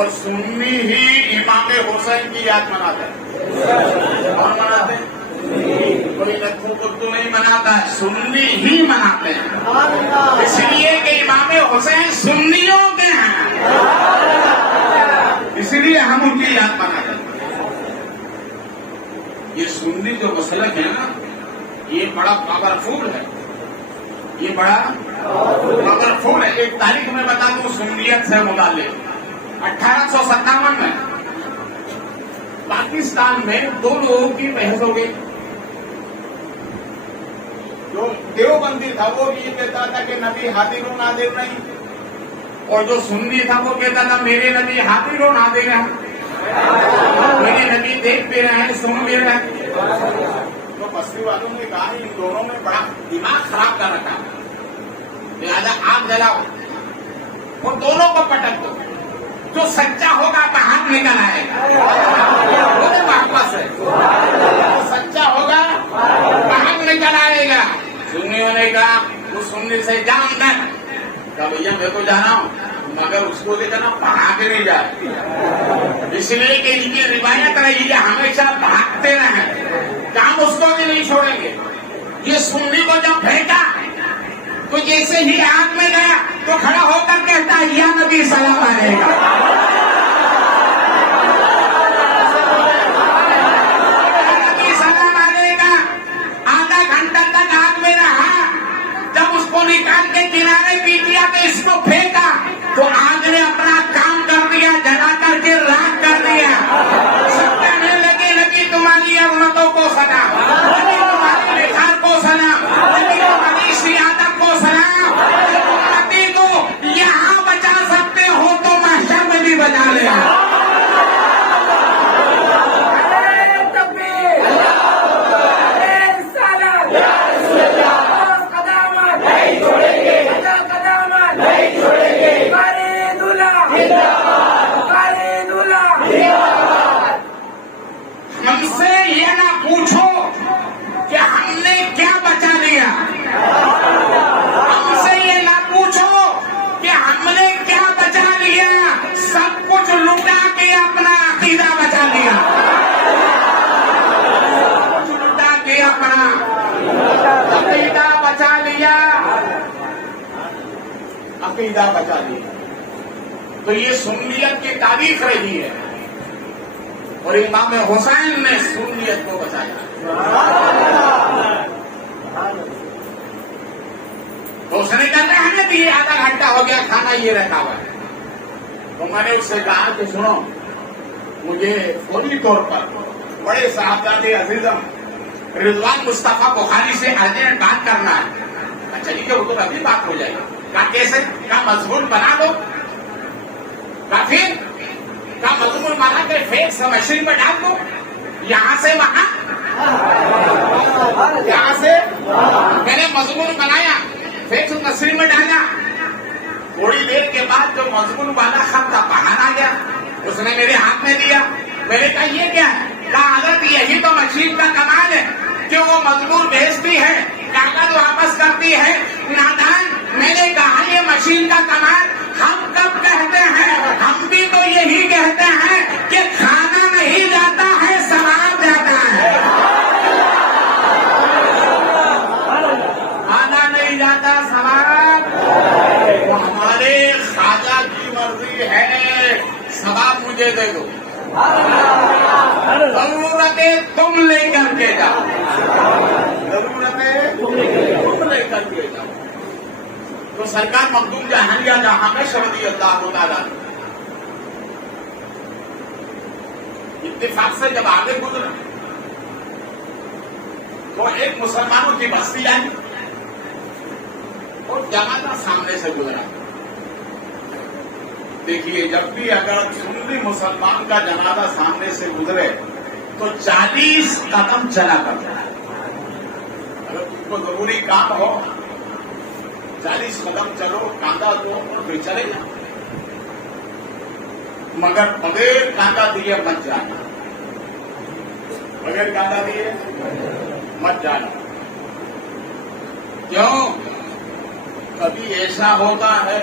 اور سنی ہی امام حسین کی یاد مناتے ہیں. کون مناتے ہیں؟ کوئی لکھوں کو تو نہیں مناتا ہے, سنی ہی مناتے ہیں, اس لیے کہ امام حسین سنیوں کے ہیں, اس لیے ہم ان کی یاد مناتے ہیں. یہ سنی جو مسلک ہے نا, یہ بڑا پاورفل ہے, یہ بڑا پاورفل ہے. ایک تاریخ میں بتا دوں سنیت سے متعلق. 1857 میں پاکستان میں 2 لوگوں کی بحث ہو گئی. جو دیوبندی تھا وہ بھی یہ کہتا تھا کہ نبی حاضر و ناظر نہیں, اور جو سنی تھا وہ کہتا تھا میرے نبی حاضر و ناظر ہیں, میرے نبی دیکھ بھی رہے ہیں, سن بھی رہے ہیں. تو بستی والوں نے کہا ان دونوں میں بڑا دماغ خراب کر رکھا, لہٰذا آگ جلاؤ اور دونوں کو پٹک دو, جو سچا ہوگا باہر نکل آئے گا. وہ تو واپس ہے, جو سچا ہوگا باہر نکل آئے گا. سنیوں نے کہا وہ سننے سے جان دیں, کہا بھیا میں تو جانا ہوں, مگر اس کو لے کر نا پڑھا کے نہیں جائے, اس لیے کہ ان کی روایت رہی ہے ہمیشہ بھاگتے رہیں, کام اس کو بھی نہیں چھوڑیں گے. یہ سنی کو جب پھینکا تو جیسے ہی آگ میں گیا تو کھڑا ہو کر کہتا ہے یا نبی سلام آئے گا. نبی سلام آئے گا. آدھا گھنٹہ تک آگ میں رہا, جب اس کو نکال کے کنارے پی دیا تو اس کو پھینکا تو آگ نے اپنا کام کر دیا, جلا کر کے راکھ کر دیا. سب کہنے لگی تمہاری عظمتوں کو سلام, لگی تمہاری نثار کو سلام, لگی تمہاری سیادت کو سلام. امتی کو یہاں بچا سکتے ہو تو محشر میں بھی بچا لے. ہم سے یہ نہ پوچھو کہ ہم نے کیا بچا لیا, ہم سے یہ نہ پوچھو کہ ہم نے کیا بچا لیا, سب کچھ لٹا کے اپنا عقیدہ بچا لیا, سب کچھ لٹا کے اپنا عقیدہ بچا لیا, عقیدہ بچا لیا. تو یہ سنیت کی تاریخ رہی ہے, اور امام حسین نے سنیت کو بچایا. تو اس نے کہا ہمیں بھی آدھا گھنٹہ ہو گیا کھانا یہ رکھا ہوا ہے. تو میں نے اس سے کہا کہ سنو, مجھے فوری طور پر بڑے صاحبزادے عزیزم رضوان مصطفیٰ بخاری سے ارجنٹ بات کرنا ہے. چلیے وہ تو ابھی بات ہو جائے گی. کہا کیسے؟ کہا مضمون بنا دو. کہا پھر؟ کہا مضمون بنا کے فیکس مشین میں ڈال دو, یہاں سے وہاں, یہاں سے. میں نے مضمون بنایا, فیکس مشین میں ڈالا. تھوڑی دیر کے بعد جو مضمون والا خط تھا باہر آ گیا, اس نے میرے ہاتھ میں دیا. میں نے کہا یہ کیا ہے؟ کہا حضرت یہی تو مشین کا کمال ہے کہ وہ مضمون بھیجتی ہے, کاغذ واپس کرتی ہے. نادان, میں نے کہا یہ مشین کا کمال ہم کب کہتے ہیں؟ ہم بھی تو یہی کہتے ہیں کہ کھانا نہیں جاتا ہے, ثواب جاتا ہے. کھانا نہیں جاتا, ثواب. وہ ہمارے خواجہ کی مرضی ہے, ثواب مجھے دے دو, ضرورتیں تم لے کر کے جاؤ, ضرورتیں تم لے کر کے جاؤ. تو سرکار مخدوم جہانیہ جہاں میں رضی اللہ تعالیٰ اتفاق سے جب آگے گزرے تو ایک مسلمانوں کی بستی آئی اور جنازہ سامنے سے گزرا. دیکھیے جب بھی اگر سنی مسلمان کا جنازہ سامنے سے گزرے تو 40 قدم چلا کرتا ہے. اگر تم کو ضروری کام ہو 40 قدم چلو, کاندھا دو اور پھر چلے جاؤ, مگر بغیر کاندھا دیے مت جانا, بغیر کاندھا دیے مت جانا. کیوں؟ کبھی ایسا ہوتا ہے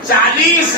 40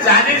40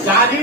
40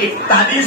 41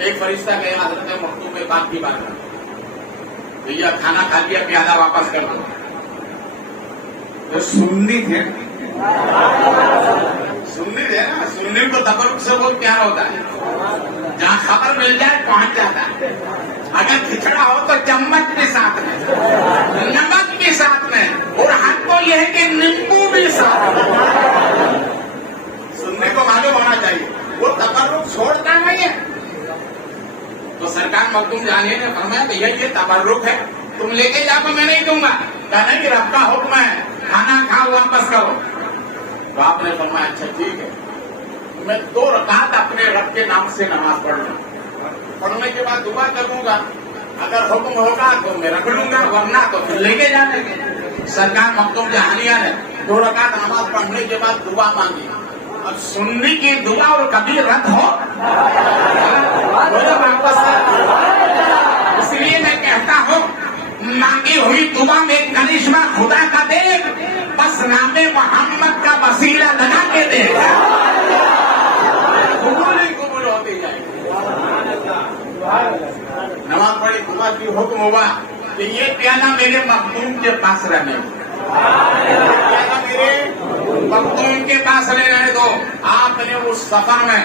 ایک فرشتہ گیا حضرت مختوم میں بات کی بات کر، بھیا کھانا کھا لیا پیالہ واپس کر دو. تو سنی تھے نا، سنی کو تبرک سے بہت پیار ہوتا ہے. جہاں خبر مل جائے پہنچ جاتا ہے. اگر کھچڑا ہو تو چمچ بھی ساتھ میں، نمک بھی ساتھ میں، اور حق کو یہ ہے کہ نیمبو بھی ساتھ میں. سننے کو معلوم ہونا چاہیے وہ تبرک چھوڑتا نہیں ہے. تو سرکار مخدوم جانیے نے فرمایا بھیا یہ تبرک ہے، تم لے کے جا تو میں نہیں دوں گا. کہا نہیں رب کا حکم ہے، کھانا کھاؤ واپس کرو. تو آپ نے فرمایا اچھا ٹھیک ہے، میں 2 رکعت اپنے رب کے نام سے نماز پڑھ لوں، پڑھنے کے بعد دعا کروں گا، اگر حکم ہوگا تو میں رکھ لوں گا، ورنہ تو پھر لے کے جانے گے. سرکار مخدوم جہانیہ نے 2 رکعت نماز پڑھنے کے بعد دعا مانگی. اب سننے کی دعا اور کبھی رد ہو واپس. اس لیے میں کہتا ہوں مانگی ہوئی دعا میں کرشمہ خدا کا دے، بس نام محمد کا وسیلہ لگا کے دے، قبول ہی قبول ہوتی جائے. نماز پڑھی دعا کی حکم ہوا کہ یہ پیالہ میرے مخدوم کے پاس رہنے دو، پیالہ میرے مخدوم کے پاس رہنے دو. آپ نے اس سفر میں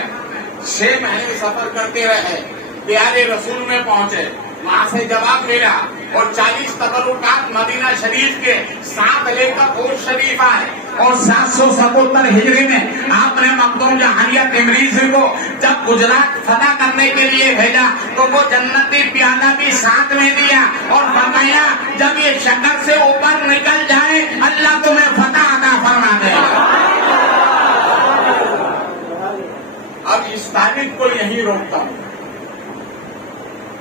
6 مہینے سفر کرتے رہے، پیارے رسول میں پہنچے، وہاں سے جواب ملا اور 40 تبرکات مدینہ شریف کے ساتھ لے کر کوٹ شریف آئے. اور 777 ہجری میں آپ نے مخدوم جہانیہ تمریزی کو جب گجرات فتح کرنے کے لیے بھیجا تو وہ جنتی پیالہ بھی ساتھ میں دیا اور فرمایا جب یہ شکر سے اوپر نکل جائے اللہ تمہیں فتح عطا فرما دے گا. اب اس تاریخ کو یہیں روکتا ہوں،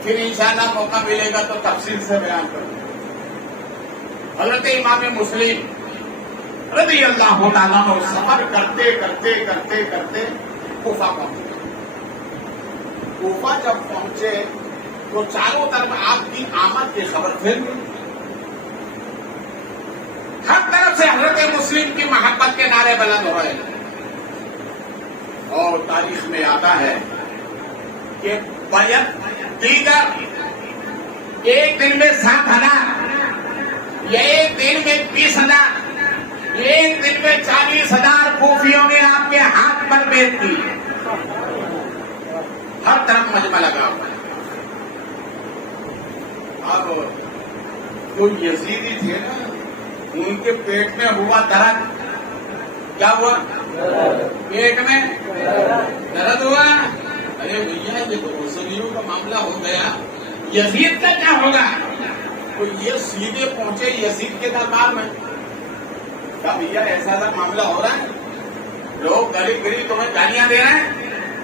پھر انشاءاللہ موقع ملے گا تو تفصیل سے بیان کروں. حضرت امام مسلم رضی اللہ تعالیٰ عنہ سفر کرتے کرتے کرتے کرتے کوفہ پہنچے. کوفہ جب پہنچے تو چاروں طرف آپ کی آمد کی خبر پھیل گئی. ہر طرف سے حضرت مسلم کی محبت کے نعرے بلند ہو رہے ہیں. اور تاریخ میں آتا ہے کہ بیعت دیگر ایک دن میں 7,000، یا ایک دن میں 20,000، ایک دن میں 40,000 کوفیوں نے آپ کے ہاتھ پر بیعت کی. ہر طرف مجمع لگا ہوا ہے. اب جو یزیدی تھے نا ان کے پیٹ میں ہوا درد. کیا ہوا؟ پیٹ میں درد ہوا. ارے بھیا یہ تو مسلمانوں کا معاملہ ہو گیا، یزید کا کیا ہوگا؟ تو یہ سیدھے پہنچے یزید کے دربار میں. کہا بھیا ایسا معاملہ ہو رہا ہے، لوگ گلی گلی تمہیں گالیاں دے رہے ہیں،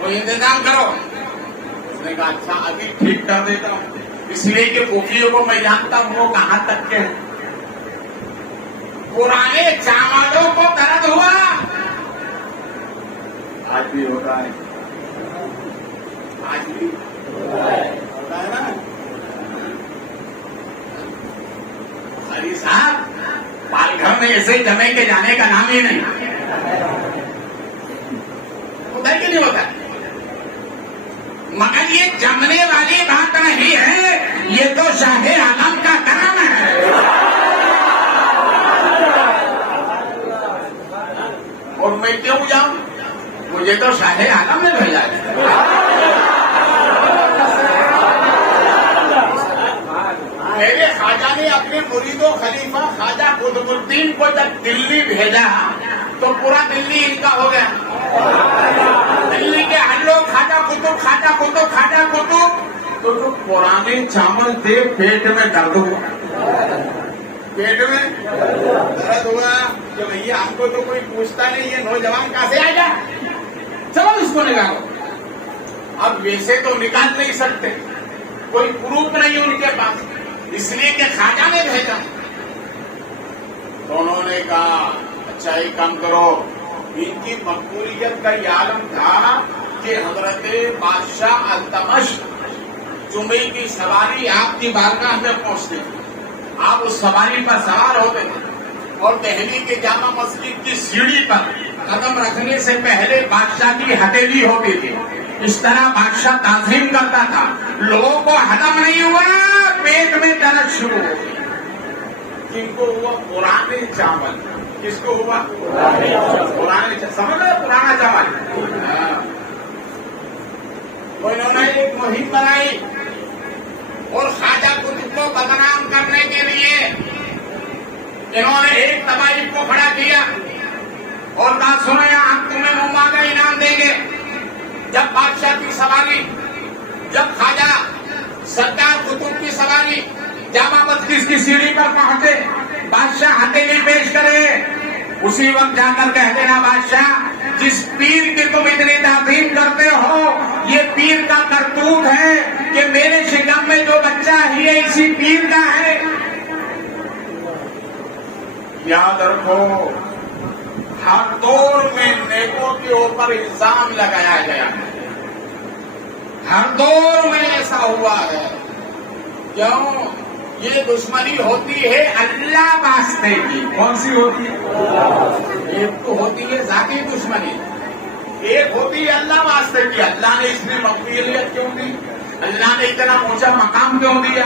کوئی انتظام کرو. اس نے کہا اچھا ابھی ٹھیک کر دیتا ہوں، اس لیے کہ کوفیوں کو میں جانتا ہوں وہ کہاں تک کے ہیں. پرانے چاولوں کو درد ہوا، آج بھی ہوتا ہے، آج بھی ہوتا ہے نا. ارے صاحب پال گھر میں ایسے جمے کے جانے کا نام ہی نہیں ہوتا ہے کہ نہیں ہوتا. مگر یہ جمنے والی بات نہیں ہے، یہ تو شاہ عالم کا کرم ہے. اور میں کیوں جاؤں؟ مجھے تو شاہ عالم نے بھیجا ہے. میرے خواجہ نے اپنے مرید و خلیفہ خواجہ قطب الدین کو جب دلی بھیجا تو پورا دلی ان کا ہو گیا. دلی کے ہر لوگ خواجہ قطب خواجہ قطب خواجہ قطب. تو جو پرانے چاول تھے پیٹ میں درد ہوا، پیٹ میں درد ہوا کہ بھیا ہم کو تو کوئی پوچھتا نہیں، یہ نوجوان کہاں سے آئے گا، چلو اس کو نکالو. اب ویسے تو نکال نہیں سکتے، کوئی پروف نہیں ان کے پاس، اس لیے کہ خواجہ نے بھیجا. تو انہوں نے کہا اچھا ایک کام کرو. ان کی مقبولیت کا یہ عالم تھا کہ حضرت بادشاہ التمش جمعے کی سواری آپ کی بارگاہ میں پہنچتے تھے، آپ اس سواری پر سوار ہوتے تھے اور دہلی کے جامع مسجد کی سیڑھی پر قدم رکھنے سے پہلے بادشاہ کی ہتھیلی ہوتی تھی. اس طرح بادشاہ تعظیم کرتا تھا. لوگوں کو ہضم نہیں ہوا, پیٹ میں درد شروع ہو گئی. کن کو ہوا؟ پرانے چاول. کس کو ہوا؟ پرانے چاول. سمجھ رہے پرانا چاول. تو انہوں نے ایک مہم بنائی اور خواجہ قطب کو بدنام کرنے کے لیے انہوں نے ایک طبائف کو کھڑا کیا اور بات سنو, ہم تمہیں ممبا کا انعام دیں گے. جب بادشاہ کی سواری, جب خواجہ سرکار قطب کی سواری جامع مسجد کی سیڑھی پر پہنچے, بادشاہ ہتھیلی پیش کرے, اسی وقت جا کر کہہ دینا بادشاہ جس پیر کی تم اتنی تعظیم کرتے ہو یہ پیر کا کرتوت ہے کہ میرے شکم میں جو بچہ ہے یہ اسی پیر کا ہے. یاد رکھو ہر دور میں نیکوں کے اوپر الزام لگایا گیا ہے. ہر دور میں ایسا ہوا ہے. کیوں؟ یہ دشمنی ہوتی ہے اللہ واسطے کی. کون سی ہوتی ہے؟ ایک تو ہوتی ہے ذاتی دشمنی, ایک ہوتی ہے اللہ واسطے کی. اللہ نے اس میں مقبولیت کیوں دی؟ اللہ نے اتنا اونچا مقام کیوں دیا؟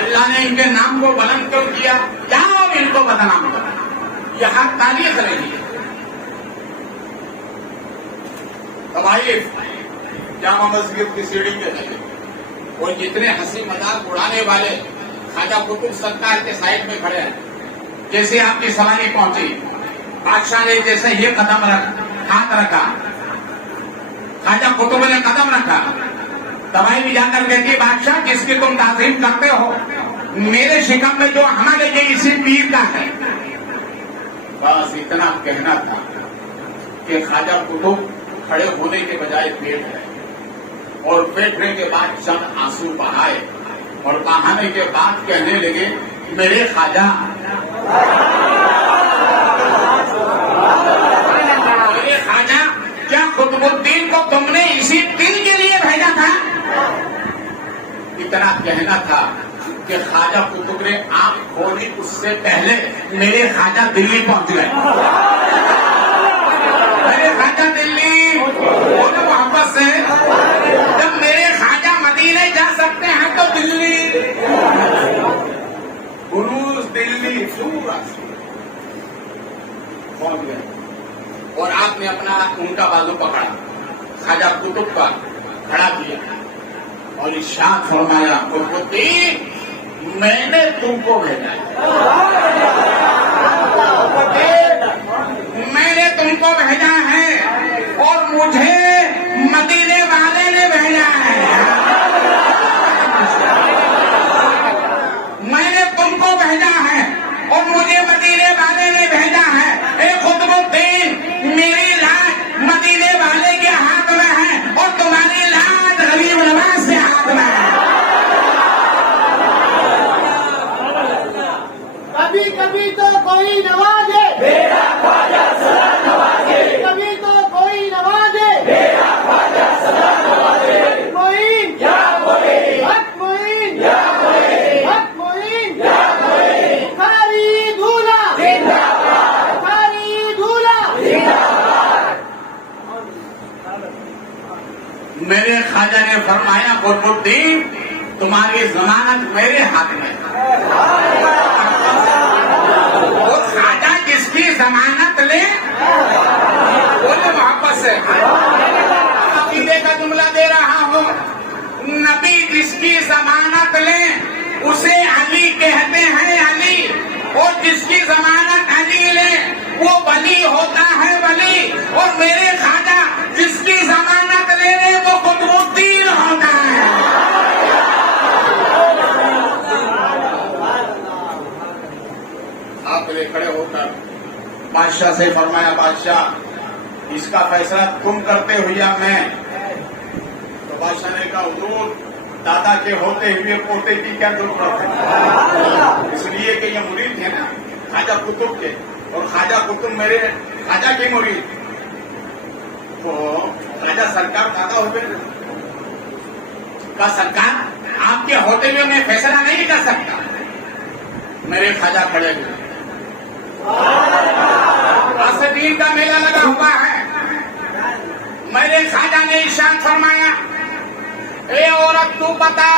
اللہ نے ان کے نام کو بلند کیوں کیا؟ کیا ان کو بدنام کرنا؟ یہاں تاریخ رہی ہے. طوائف جامع مسجد کی سیڑھی پہ لگے اور جتنے ہنسی مذاق اڑانے والے خواجہ قطب سرکار کے سائڈ میں کھڑے ہیں. جیسے آپ کی سواری پہنچی, بادشاہ نے جیسے یہ قدم ہاتھ رکھا, خواجہ قطب نے قدم رکھا, دوائی بھی جا کر کہتی بادشاہ جس کی تم تعظیم کرتے ہو میرے شکم میں جو ہمارے یہ اسی پیر کا ہے. بس اتنا کہنا تھا کہ خواجہ قطب کھڑے ہونے کے بجائے بیٹھ گئے اور بیٹھنے کے بعد چند آنسو بہائے اور بہانے کے بعد کہنے لگے میرے خواجہ, میرے خواجہ کیا قطب الدین کو تم نے اسی دل کے لیے بھیجا تھا؟ اتنا کہنا تھا کہ خواجہ قطب نے آنکھ کھولی اس سے پہلے میرے خواجہ دلی پہنچ گئے. میرے خواجہ دلی بولے محبت سے, جب میرے خواجہ مدینے جا سکتے ہیں تو دلی, بروز دلی سورج پہنچ گئے. اور آپ نے اپنا ان کا بازو پکڑا, خواجہ قطب کا کھڑا کیا اور ارشاد فرمایا قطب الدین میں نے تم کو بھیجا ہے, میں نے تم کو بھیجا ہے اور مجھے مدینے والے نے بھیجا ہے. میں نے تم کو بھیجا ہے اور مجھے مدینے والے نے بھیجا ہے. اے قطب الدین میری لاش مدینے والے کے ہاتھ میں ہے اور تمہاری لاش غریب نواز کے ہاتھ میں ہے. کبھی کبھی تو کوئی نوازے میرا خواجہ سدا نوازے, کبھی تو کوئی نوازے میرا خواجہ سدا نوازے. معین یا معین, حق معین یا معین, حق معین یا معین. بخاری دھولا زندہ باد, بخاری دھولا زندہ باد. میرے خواجہ نے فرمایا قطب الدین تمہاری ضمانت میرے ہاتھ میں ہے. اور خواجہ جس کی ضمانت لے بولے محبت سے, عقیدے کا جملہ دے رہا ہوں, نبی جس کی ضمانت لے اسے علی کہتے ہیں علی, اور جس کی ضمانت علی لے وہ ولی ہوتا ہے ولی, اور میرے خواجہ جس کی ضمانت لے لے وہ قطب الدین ہوتا ہے. آپ نے کھڑے ہو کر بادشاہ سے فرمایا بادشاہ اس کا فیصلہ تم کرتے ہو یا میں؟ تو بادشاہ نے کہا حضور دادا کے ہوتے ہوئے پوتے کی کیا ضرورت ہے؟ اس لیے کہ یہ مرید ہے نا خواجہ قطب کے, اور خواجہ قطب میرے خواجہ کے مرید, تو خواجہ سرکار دادا ہوئے کا سرکار آپ کے ہوتے ہوئے میں فیصلہ نہیں کر سکتا. میرے خواجہ کھڑے ہوئے, دین کا میلہ لگا ہوا ہے, میرے خواجہ نے ارشاد فرمایا اے عورت تو بتا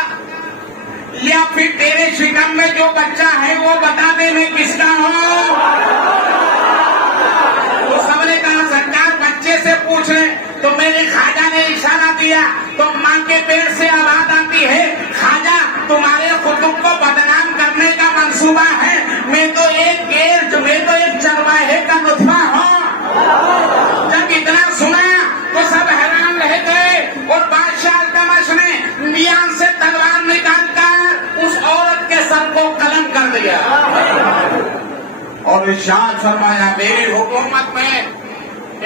یا پھر تیرے شکم میں جو بچہ ہے وہ بتا دے میں کس کا ہوں. تو سب نے کہا سرکار بچے سے پوچھے. تو میرے خواجہ نے اشارہ دیا تو ماں کے پیٹ سے آواز آتی ہے خواجہ تمہارے خطب کو بدنام کرنے کا منصوبہ ہے. میں تو ایک چرواہے کا نطفہ ہوں. جب اتنا سنا تو سب حیران رہ گئے اور بادشاہ التمش نے میان سے تلوار نکال کر اس عورت کے سر کو قلم کر دیا اور ارشاد فرمایا میری حکومت میں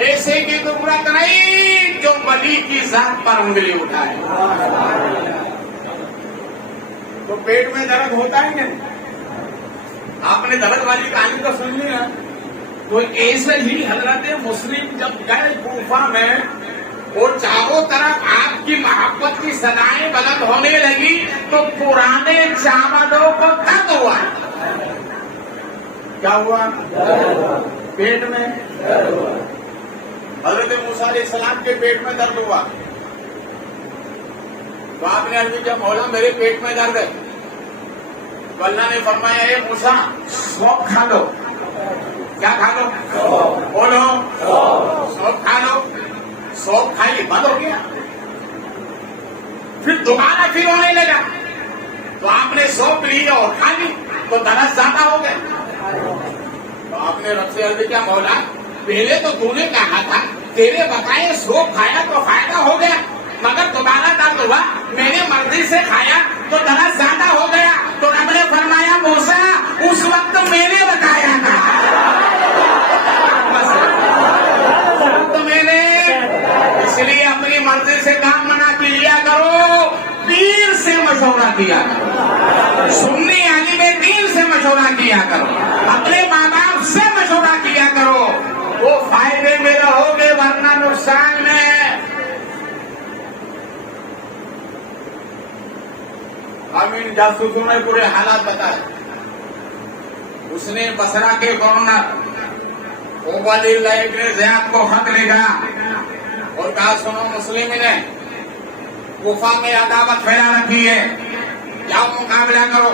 ایسے کی ضرورت نہیں جو ولی کی ذات پر انگلی اٹھائے. تو پیٹ میں درد ہوتا ہے نہیں. آپ نے درد والی کہانی تو سن لی نا. تو ایسے ہی حضرت مسلم جب گئے کوفہ میں اور چاروں طرف آپ کی محبت کی صدائیں بلند ہونے لگی تو پرانے چاولوں کو درد ہوا. کیا ہوا؟ پیٹ میں. حضرت موسیٰ علیہ السلام کے پیٹ میں درد ہوا تو آپ نے عرض کیا مولا میرے پیٹ میں درد ہے. تو اللہ نے فرمایا اے موسیٰ سونپ کھا لو. کیا کھا لو؟ بولو. سونپ کھا لو. سونپ کھائی بند ہو گیا. پھر دوبارہ پھر ہونے لگا تو آپ نے سونپ لی اور کھا لی تو درد زیادہ ہو گیا. تو آپ نے رب سے عرض کیا مولا پہلے تو تو نے کہا تھا تیرے بتائے سونپ کھایا تو فائدہ ہو گیا مگر دوبارہ درد ہوا. میں نے مرضی سے کھایا تو درد زیادہ ہو گیا. تو رب نے فرمایا موسیٰ اس وقت میں نے بتایا تھا. تو میں نے اس لیے اپنی مرضی سے کام منع کیا کرو. پیر سے مشورہ کیا کرو. سنی عالم دین سے مشورہ کیا کرو. اپنے ماں باپ سے مشورہ کیا کرو. وہ فائدے میں رہو گے ورنہ نقصان میں. ہم ان جاسوسوں نے پورے حالات بتائے. اس نے بصرہ کے گورنر عبید اللہ ابن زیاد کو خط لکھا اور کہا سنو مسلم نے کوفہ میں عداوت پھیلا رکھی ہے. جاؤ مقابلہ کرو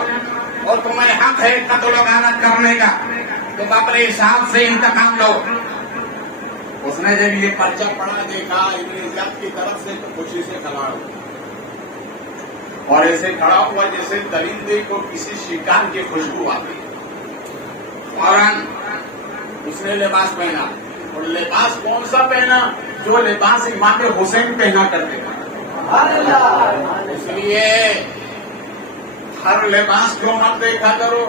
اور تمہیں حق ہے قتل و غارت کرنے کا. تم اپنے حساب سے انتقام لو. اس نے جب یہ پرچہ پڑھا دیکھا ابن زیاد کی طرف سے تو خوشی سے کھڑا ہوا اور ایسے کھڑا ہوا جیسے درندے کو کسی شکار کی خوشبو آتی. فوراً اس نے لباس پہنا اور لباس کون سا پہنا جو لباس امام حسین پہنا کرتے تھے. اس لیے ہر لباس کو مت دیکھا کرو.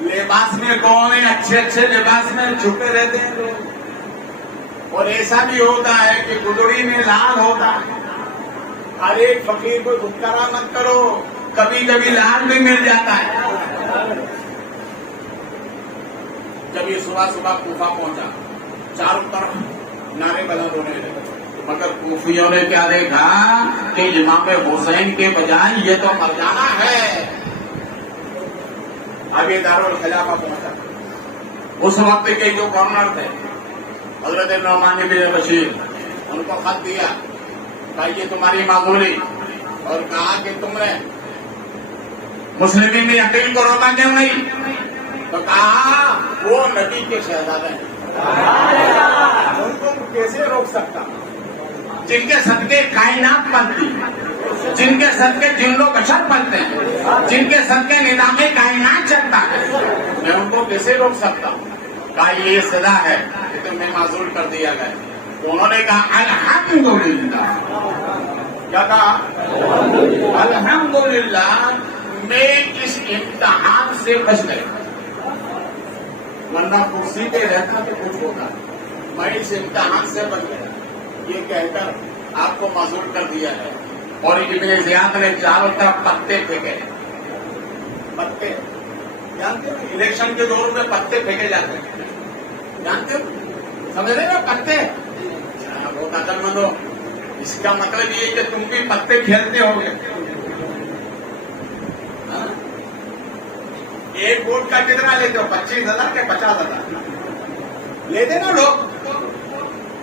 لباس میں کون ہے اچھے اچھے لباس میں چھپے رہتے ہیں لوگ. اور ایسا بھی ہوتا ہے کہ گدڑی میں لال ہوتا ہے. ہر ایک فقیر کو دھتکارا مت کرو. کبھی کبھی لال بھی مل جاتا ہے. جب یہ صبح صبح کوفہ پہنچا چاروں طرف نعرے بلند ہونے لگے مگر کوفیوں نے کیا دیکھا کہ امام حسین کے بجائے یہ تو مر جانا ہے. اب یہ دارالخلافہ پہنچا. اس وقت کے جو گورنر تھے حضرت نعمان بن بشیر ان کو خط دیا کہا یہ تمہاری معمولی اور کہا کہ تم نے مسلمین اپیل کو روکا کیوں نہیں. تو کہا وہ نبی کے شہزادے ہیں ان کو کیسے روک سکتا جن کے صدقے کائنات پلتی جن کے صدقے جن لوگ بشر پلتے ہیں جن کے صدقے نظام کائنات چلتا ہے میں ان کو کیسے روک سکتا ہوں. کہا یہ سزا ہے کہ تمہیں معذور کر دیا گیا. انہوں نے کہا الحمدللہ. کیا کہا؟ الحمدللہ میں اس امتحان سے بچ گیا ورنہ کرسی پہ رہتا تو کچھ ہوتا. میں اس امتحان سے بچ گیا یہ کہہ کر آپ کو معذور کر دیا ہے. اور ابن زیاد نے چاروں طرف پتے پھینکے. پتے جانتے ہو الیکشن کے دور میں پتے پھینکے جاتے ہیں جانتے ہو سمجھ رہے نا پتے. بہت عقل مند ہو. اس کا مطلب یہ کہ تم بھی پتے کھیلتے ہو گے. ایک ووٹ کا کتنا لیتے ہو 25,000 کے 50,000 لیتے نا لوگ.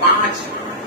5,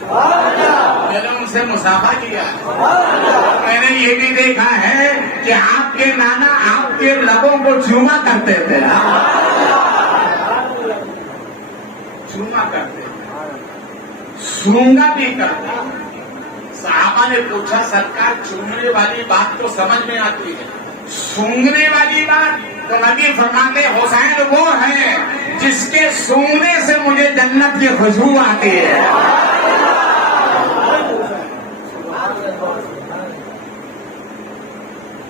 میں نے ان سے مسافہ کیا. میں نے یہ بھی دیکھا ہے کہ آپ کے نانا آپ کے لبوں کو چوما کرتے تھے. چوما کرتے تھے, سونگا بھی کرتے. صحابہ نے پوچھا سرکار چومنے والی بات تو سمجھ میں آتی ہے, سونگنے والی بات؟ تو نبی فرماتے حسین وہ ہے جس کے سونگنے سے مجھے جنت کی خوشبو آتی ہے.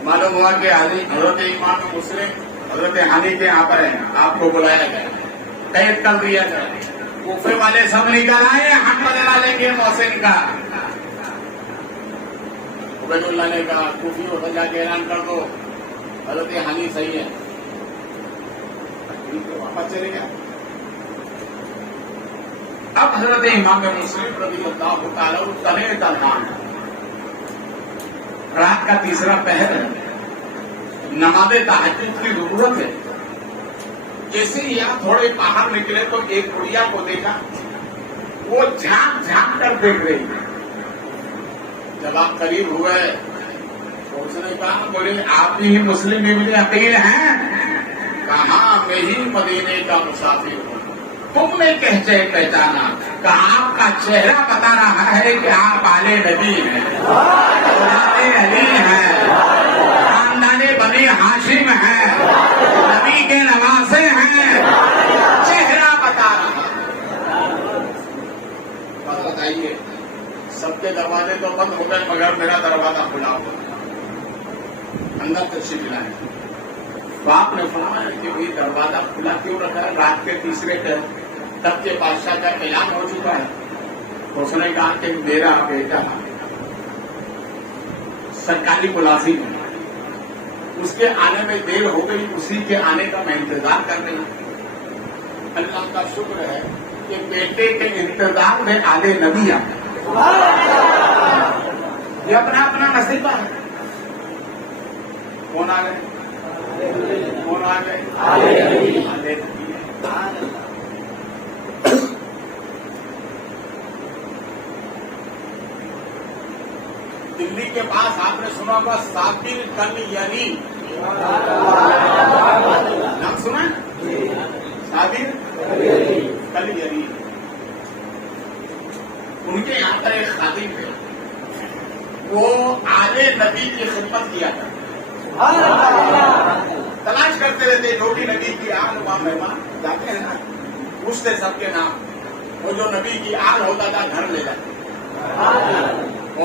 معلوم ہوا کہ حضرت امام مسلم حضرت حنی کے یہاں پر ہیں, آپ کو بلایا گیا, قید کر دیا گیا. کوفے والے سب نکل آئے, ہم بدلا لیں گے محسن کا. عبید اللہ نے کہا کوفی ہو جا کے اعلان کر دو حضرت حنی صحیح ہے, واپس چلے گیا. اب حضرت امام مسلم رضی اللہ تعالیٰ تنے تنہان, رات کا تیسرا پہر ہے, نماز تہجد کی ضرورت ہے. جیسے ہی آپ تھوڑے باہر نکلے تو ایک گڑیا کو دیکھا, وہ جھانک جھانک کر دیکھ رہی ہے. جب آپ قریب ہوئے تو اس نے کہا بولے آپ بھی مسلم ابن عقیل ہیں؟ کہاں میں ہی مدینے کا مسافر ہوں. تم نے کیسے پہچانا؟ کہا آپ کا چہرہ بتا رہا ہے کہ آپ آل نبی ہیں, اولاد علی ہیں, خاندان بنی ہاشم ہیں, نبی کے نواسے ہیں, چہرہ بتا رہا. بات بتائیے, سب کے دروازے تو بند ہو گئے مگر میرا دروازہ کھلا ہوا, اندر تشریف لائے. باپ نے فرمایا کہ بھائی دروازہ کھلا کیوں رکھا ہے؟ رات کے تیسرے پہر تب کے بادشاہ کا اعلان ہو چکا ہے. اس نے کہا کہ میرا بیٹا سرکاری ملازم ہے, اس کے آنے میں دیر ہو گئی, اسی کے آنے کا میں انتظار کر رہی ہوں. اللہ کا شکر ہے کہ بیٹے کے انتظار میں آل نبی آ گئے. یہ اپنا اپنا نصیبہ ہے. کون آ گئے؟ کون آ گئے؟ آل نبی. دلی کے پاس آپ نے سنا ہوگا صابر کلیری, نام سنا ہے؟ صابر کلیری. ان کے یہاں پر ایک خادم تھے, وہ آل نبی کی خدمت کیا کرتے, تلاش کرتے رہتے جو بھی نبی کی آل وہاں مہمان جاتے ہیں نا, پوچھتے سب کے نام. وہ جو نبی کی آل ہوتا تھا گھر لے جاتے,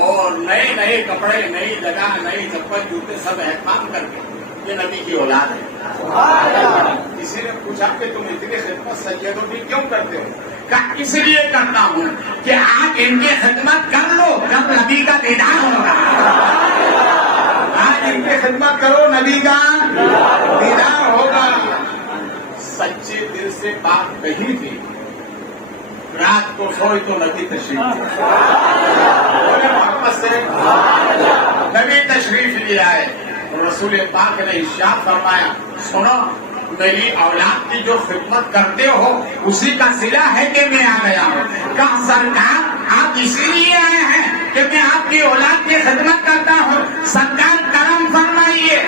اور نئے نئے کپڑے, نئی جگہ, نئی چپل, جوتے سب اہتمام کر کے یہ نبی کی اولاد ہے. کسی نے پوچھا کہ تم اتنی خدمت سیدوں کی کیوں کرتے ہو؟ کہا اس لیے کرتا ہوں کہ آج ان کی خدمت کر لو, جب نبی کا دیدار ہوگا. آج ان کی خدمت کرو, نبی کا دیدار ہوگا. سچے دل سے بات کہی تھی, رات کو سوئی تو نبی تشریف محبت سے نبی تشریف لے آئے. رسول پاک نے ارشاد فرمایا سنو, میری اولاد کی جو خدمت کرتے ہو اسی کا صلہ ہے کہ میں آ گیا ہوں. کہا سرکار آپ اسی لیے آئے ہیں کہ میں آپ کی اولاد کی خدمت کرتا ہوں. سرکار کرم فرمائیے,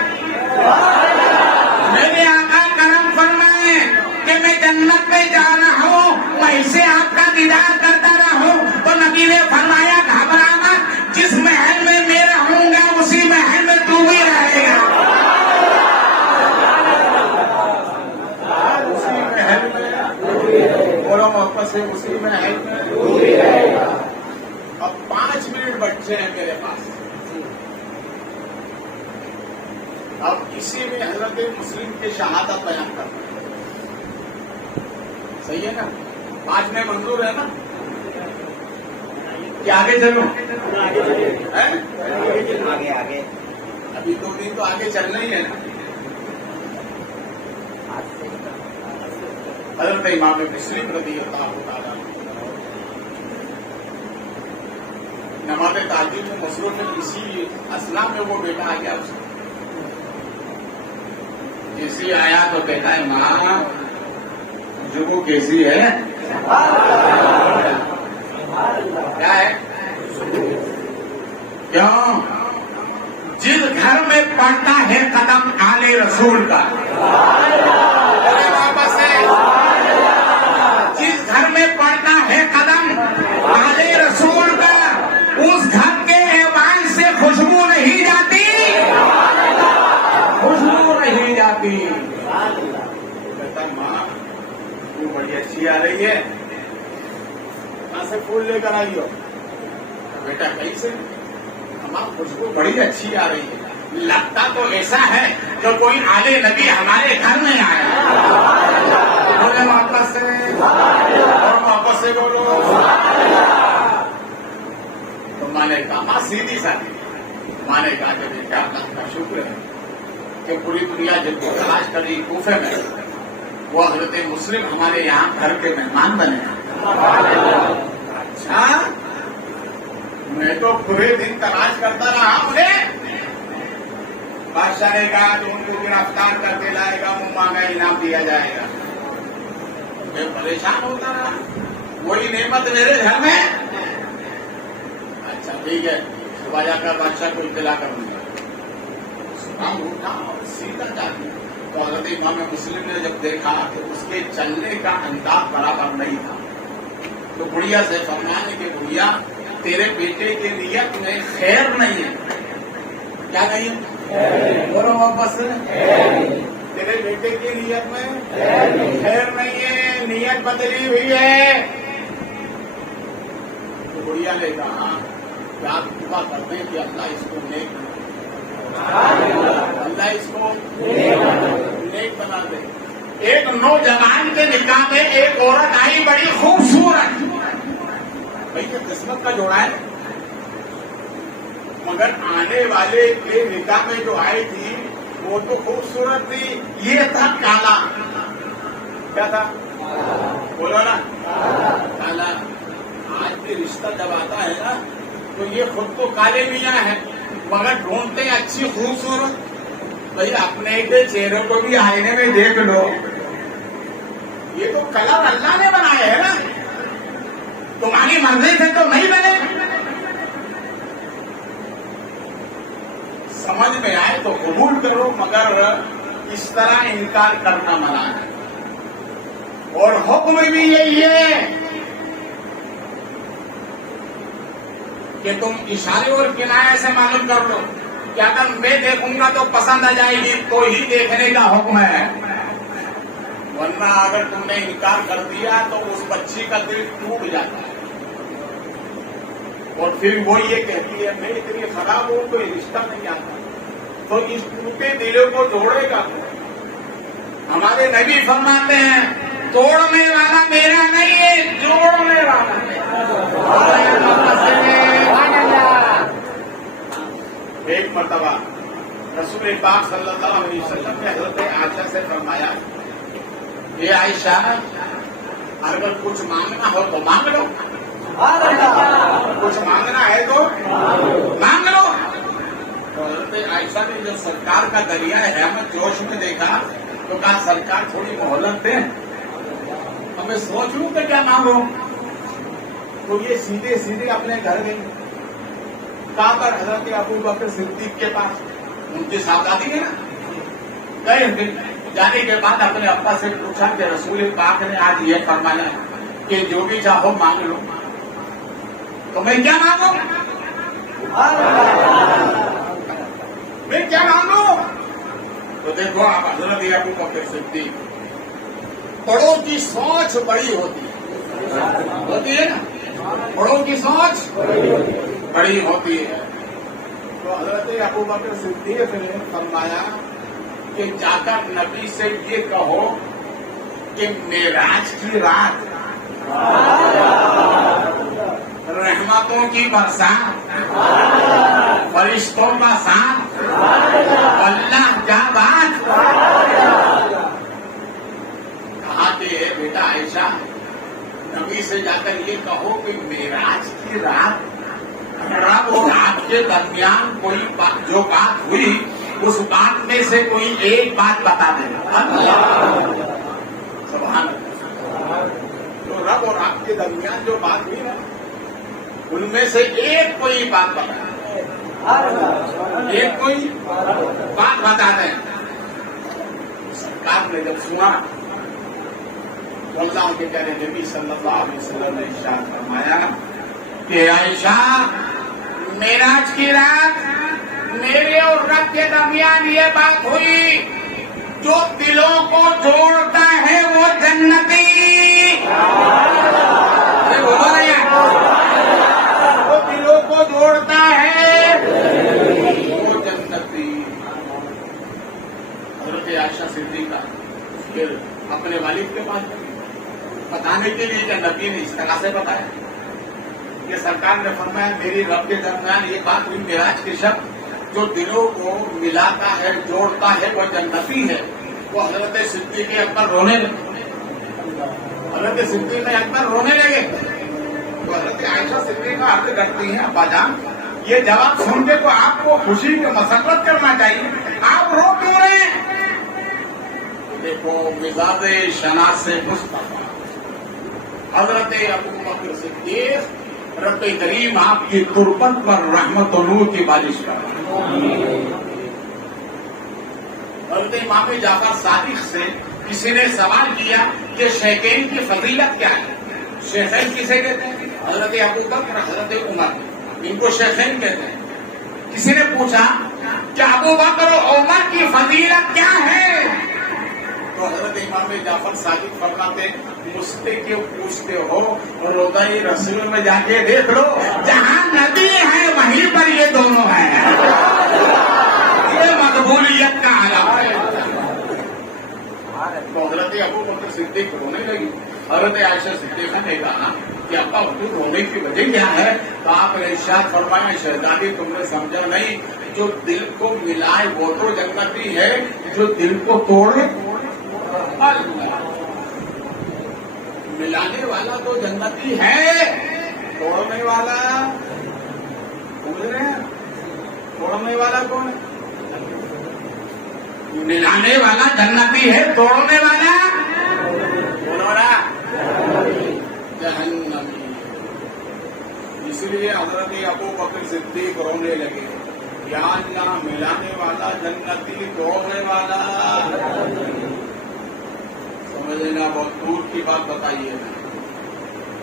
میرے آقا کرم فرمائے کہ میں جنت میں جا رہا ہوں, وہیں سے آپ کا دیدار کرتا رہوں. تو نبی نے فرمایا گھبرا مت, جس محل میں میں رہوں گا اسی محل میں تو بھی رہے گا. اسی محل میں بولو محبت سے, اسی محل میں. اب 5 منٹ بچے ہیں میرے پاس. اب اسی میں حضرت مسلم کی شہادت بیان کرتا ہے. صحیح ہے نا؟ 5 میں منظور ہے نا کہ آگے چلو؟ آگے ابھی 2 دن تو آگے چلنا ہی ہے نا. حضرت امام مسلم رضی اللہ تعالیٰ نماز تہجد میں مصروف ہے. اسی اسلام میں وہ بیٹا آ گیا اس کو. جیسی آیا تو کہتا ہے ماں جو وہ کیسی ہے, کیا ہے؟ کیوں؟ جس گھر میں پڑتا ہے قدم آل رسول کا، واپس ہے، جس گھر میں پڑتا ہے قدم آل رسول کا، اس گھر کے ایوان سے خوشبو نہیں جاتی، خوشبو نہیں جاتی۔ کہتا ماں وہ بڑی اچھی آ رہی ہے، کہاں سے پھول لے کر آئی ہو؟ بیٹا کہیں سے؟ ہماری خوشبو بڑی اچھی آ رہی ہے، لگتا تو ایسا ہے کہ کوئی آل نبی ہمارے گھر میں آیا۔ بولے واپس سے، اور واپس سے بولو۔ تو ماں نے کہا، ماں سیدھی سادھی، ماں نے کہا کہ بیٹا اللہ کا شکر ہے کہ پوری دنیا جن کو تلاش کری کوفے میں، وہ حضرت مسلم ہمارے یہاں گھر کے مہمان بنے۔ اچھا، میں تو پورے دن تلاش کرتا رہا انہیں۔ بادشاہ نے کہا کہ ان کو گرفتار کر کے لائے گا، مما کا انعام دیا جائے گا۔ میں پریشان ہوتا رہا، وہی نعمت میرے گھر میں۔ اچھا ٹھیک ہے، صبح جا کر بادشاہ کو اطلاع کروں گا۔ صبح اٹھا اور سیدھا جاتی تو حضرت امام مسلم نے جب دیکھا کہ اس کے چلنے کا انداز برابر نہیں تھا، تو بڑھیا سے فرمانے کہ بڑھیا تیرے بیٹے کے نیت میں خیر نہیں ہے۔ کیا نہیں ہے؟ بولو واپس، تیرے بیٹے کی نیت میں خیر نہیں ہے، نیت بدلی ہوئی ہے۔ تو بڑھیا نے کہا کہ آپ دعا کرتے ہیں کہ اللہ اس کو نیک بنا دے، اللہ اس کو نیک بنا دے۔ ایک نوجوان کے نکاح میں ایک عورت آئی بڑی خوبصورت، بھائی یہ قسمت کا جوڑا ہے، مگر آنے والے کے نکاح میں جو آئی تھی وہ تو خوبصورت تھی، یہ تھا کالا۔ کیا تھا؟ بولو نا، کالا۔ آج بھی رشتہ جب آتا ہے نا تو یہ خود تو کالے میاں ہے مگر ڈھونڈتے اچھی خوبصورت۔ بھائی اپنے کے چہرے کو بھی آئینے میں دیکھ لو، یہ تو کلر اللہ نے بنایا ہے نا، تمہاری مرضی سے تو نہیں بنے۔ سمجھ میں آئے تو قبول کرو، مگر اس طرح انکار کرنا منع ہے۔ اور حکم بھی یہی ہے کہ تم اشارے اور کنارے سے معلوم کر لو کہ اگر میں دیکھوں گا تو پسند آ جائے گی تو ہی دیکھنے کا حکم ہے، ورنہ اگر تم نے انکار کر دیا تو اس بچی کا دل ٹوٹ جاتا ہے اور پھر وہ یہ کہتی ہے میں اتنی خراب ہوں کوئی رشتہ نہیں آتا، تو اس ٹوٹے دلوں کو جوڑے گا۔ ہمارے نبی فرماتے ہیں توڑنے والا میرا نہیں ہے، جوڑنے والا۔ ایک مرتبہ رسول پاک صلی اللہ علیہ وسلم نے حضرت عائشہ سے فرمایا، اے عائشہ اگر کچھ مانگنا ہو تو مانگ لو، کچھ مانگنا ہے تو مانگ لو۔ تو حضرت عائشہ نے جب سرکار کا دریا رحمت جوش میں دیکھا تو کہا سرکار تھوڑی مہلت دیں، اب میں سوچ لوں کہ کیا مانگو۔ تو یہ سیدھے سیدھے اپنے گھر گئی، کہاں پر؟ حضرت ابو بکر صدیق کے پاس، ان کی صاحبزادی ہے نا۔ گئے، جانے کے بعد اپنے ابا سے پوچھا کہ رسول پاک نے آج یہ فرمایا کہ جو بھی چاہو مانگ لو، تو میں کیا مانگوں؟ میں کیا مانگوں؟ تو دیکھو آپ حضرت ابو بکر صدیق، بڑوں کی سوچ بڑی ہوتی ہے نا، بڑوں کی سوچ بڑی ہوتی ہے۔ تو حضرت ابو بکر صدیق نے فرمایا کہ جا کر نبی سے یہ کہو کہ معراج کی رات رحمتوں کی برسات، فرشتوں کا ساتھ، اللہ کیا بات۔ کہا کہ بیٹا عائشہ نبی سے جا کر یہ کہو کہ معراج کی رات رب اور آپ کے درمیان کوئی بات، جو بات ہوئی اس بات میں سے کوئی ایک بات بتا دینا۔ سبحان اللہ۔ تو رب اور آپ کے درمیان جو بات ہوئی نا ان میں سے ایک کوئی بات بتائیں، ایک کوئی بات بتا دیں۔ سرکار نے جب سنا تو اللہ کے پیارے نبی صلی اللہ علیہ وسلم نے ارشاد فرمایا کہ عائشہ، معراج کی رات میرے اور رب کے درمیان یہ بات ہوئی، جو دلوں کو جوڑتا ہے وہ جنتی، وہ دلوں کو جوڑتا ہے وہ جنتی۔ حضرت عائشہ صدیقہ پھر اپنے والد کے پاس بتانے کے لیے کہ نبی نے اس طرح سے بتایا کہ سرکار نے فرمایا میری رب کے درمیان یہ بات ہوئی معراج کے شب، جو دلوں کو ملاتا ہے جوڑتا ہے وہ جنتی ہے۔ وہ حضرت صدیق اکبر رونے لگے، حضرت صدیق اکبر رونے لگے تو حضرت عائشہ صدیقہ عرض کرتی ہیں ابا جان یہ جواب سن کے تو آپ کو خوشی کی مسرت کرنا چاہیے، آپ رو کیوں رہے ہیں؟ دیکھو مزاج شناس مصطفیٰ حضرت ابو بکر صدیق رب کریم آپ کی تربت پر رحمت و نور کی بارش کر رہا ہے۔ حضرت امام جعفر صادق سے کسی نے سوال کیا کہ شیخین کی فضیلت کیا ہے؟ شیخین کسے کہتے ہیں؟ حضرت ابو بکر حضرت عمر، ان کو شیخین کہتے ہیں۔ کسی نے پوچھا کہ ابو بکر و عمر کی فضیلت کیا ہے؟ تو حضرت امام جعفر صادق فرماتے مجھ سے کیوں پوچھتے ہو، روضہ رسول میں جا کے دیکھ لو، جہاں نبی ہے وہیں پر یہ دونوں ہیں، یہ مقبولیت کا علامہ ہے۔ تو حضرت ابو بکر صدیق رونے لگی، حضرت عائشہ صدیقہ نے کہا کہ ابا تو رونے کی وجہ کیا ہے؟ تو آپ نے ارشاد فرمایا شہزادی تم نے سمجھا نہیں، جو دل کو ملائے وہ تو جنتی ہے، جو دل کو توڑے ملانے والا تو جنتی ہے، توڑنے والا بول رہے ہیں، توڑنے والا کون ہے؟ ملانے والا جنتی ہے، توڑنے والا جہنمی۔ اس لیے حضرت ابو بکر صدیق رونے لگے، یا اللہ ملانے والا جنتی، توڑنے والا سمجھنا بہت دور کی بات بتائیے۔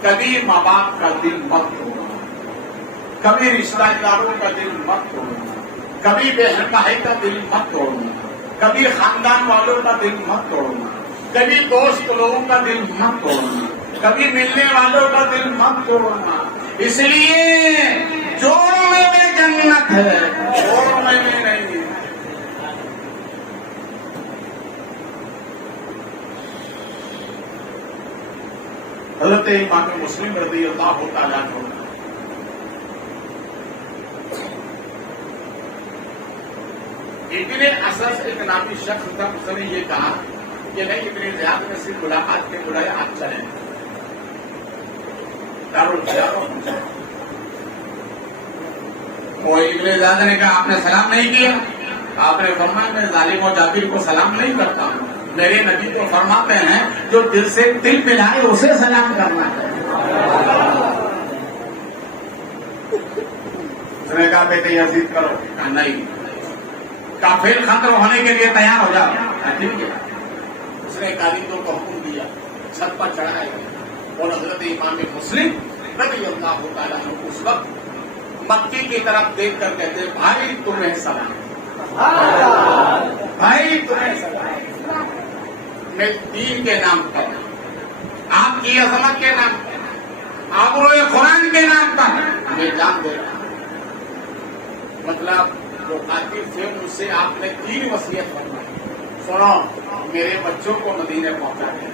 کبھی ماں باپ کا دل مت توڑنا، کبھی رشتہ داروں کا دل مت توڑنا، کبھی بہن بھائی کا دل مت توڑنا، کبھی خاندان والوں کا دل مت توڑنا، کبھی دوست لوگوں کا دل مت توڑنا، کبھی ملنے والوں کا دل مت توڑنا۔ اس لیے جوڑنے میں جنت ہے، توڑنے میں نہیں۔ حضرت امام مسلم رضی اللہ تعالیٰ عنہ ابن اسد ایک نامی شخص تھا، اس نے یہ کہا کہ نہیں ابن زیاد میں صرف ملاقات کے بجائے آپ چلیں دارالخلافہ۔ وہ ابن زیاد نے کہا آپ نے سلام نہیں کیا؟ آپ نے فرمایا میں ظالم و جابر کو سلام نہیں کرتا ہوں، میرے نبی کو فرماتے ہیں جو دل سے دل ملائے اسے سلام کرنا ہے۔ اس نے کہا بیٹے یزید کرو، کہا نہیں، کافر ختم ہونے کے لیے تیار ہو جاؤ، ٹھیک ہے۔ اس نے کاریگروں کو حکم دیا، چھت پر چڑھائے اور حضرت امام مسلم رضی اللہ تعالیٰ عنہ اس وقت مکی کی طرف دیکھ کر کہتے بھائی تمہیں سلام، بھائی تمہیں سلام، میں دین کے نام پر، آپ کی عظمت کے نام پر، آبروئے قرآن کے نام پر میں جان دے رہا ہوں۔ مطلب جو قاتل تھے ان سے آپ نے 3 وصیت فرمائی، سنو میرے بچوں کو مدینے پہنچا دے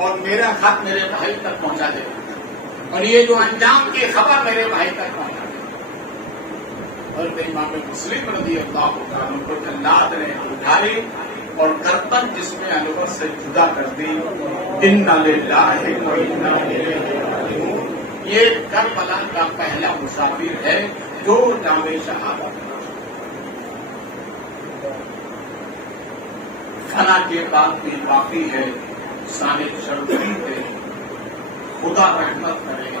اور میرا خط میرے بھائی تک پہنچا دے، اور یہ جو انجام کی خبر میرے بھائی تک پہنچا دے۔ اور امام مسلم رضی اللہ عنہ کو جلاد نے اٹھائی اور گردن جس میں انور سے جدا کر دی، انا للہ و انا الیہ راجعون۔ یہ کربلا کا پہلا مسافر ہے جو جام شہادت فنا کے بعد بھی باقی ہے، سارے شرطی پہ خدا رحمت کرے گا۔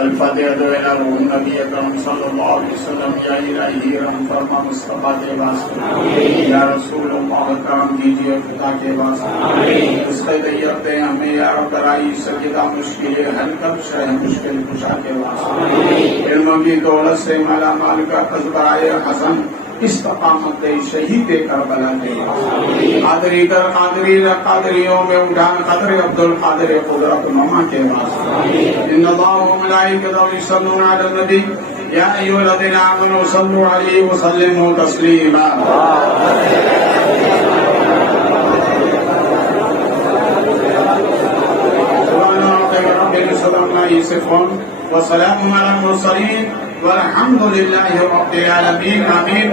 الفاتحة إلى روح النبي أكرم صلى الله عليه وسلم یا الہی رحم فرما مصطفیٰ کے واسطے، یا رسول اللہ کرم کیجیے خدا کے واسطے، اس کے طیب دے ہمیں یا رب برائی سجدہ مشکل حل کر شرح مشکل کشا کے واسطے، علم کی دولت سے مالا مال کا قذبائے حسن استقامت دے شہید کربلا دے، قادری در قادری قادریوں میں اڑان قدر عبد القادر قدرت مما کے واسطے، ان اللہ و ملائکتہ یصلون علی النبی یا ایھا الذین آمنوا صلوا علیہ وسلموا تسلیما۔ سبحان ربک رب العزة عما یصفون وسلام علی المرسلین والحمد للہ رب العالمین، آمین۔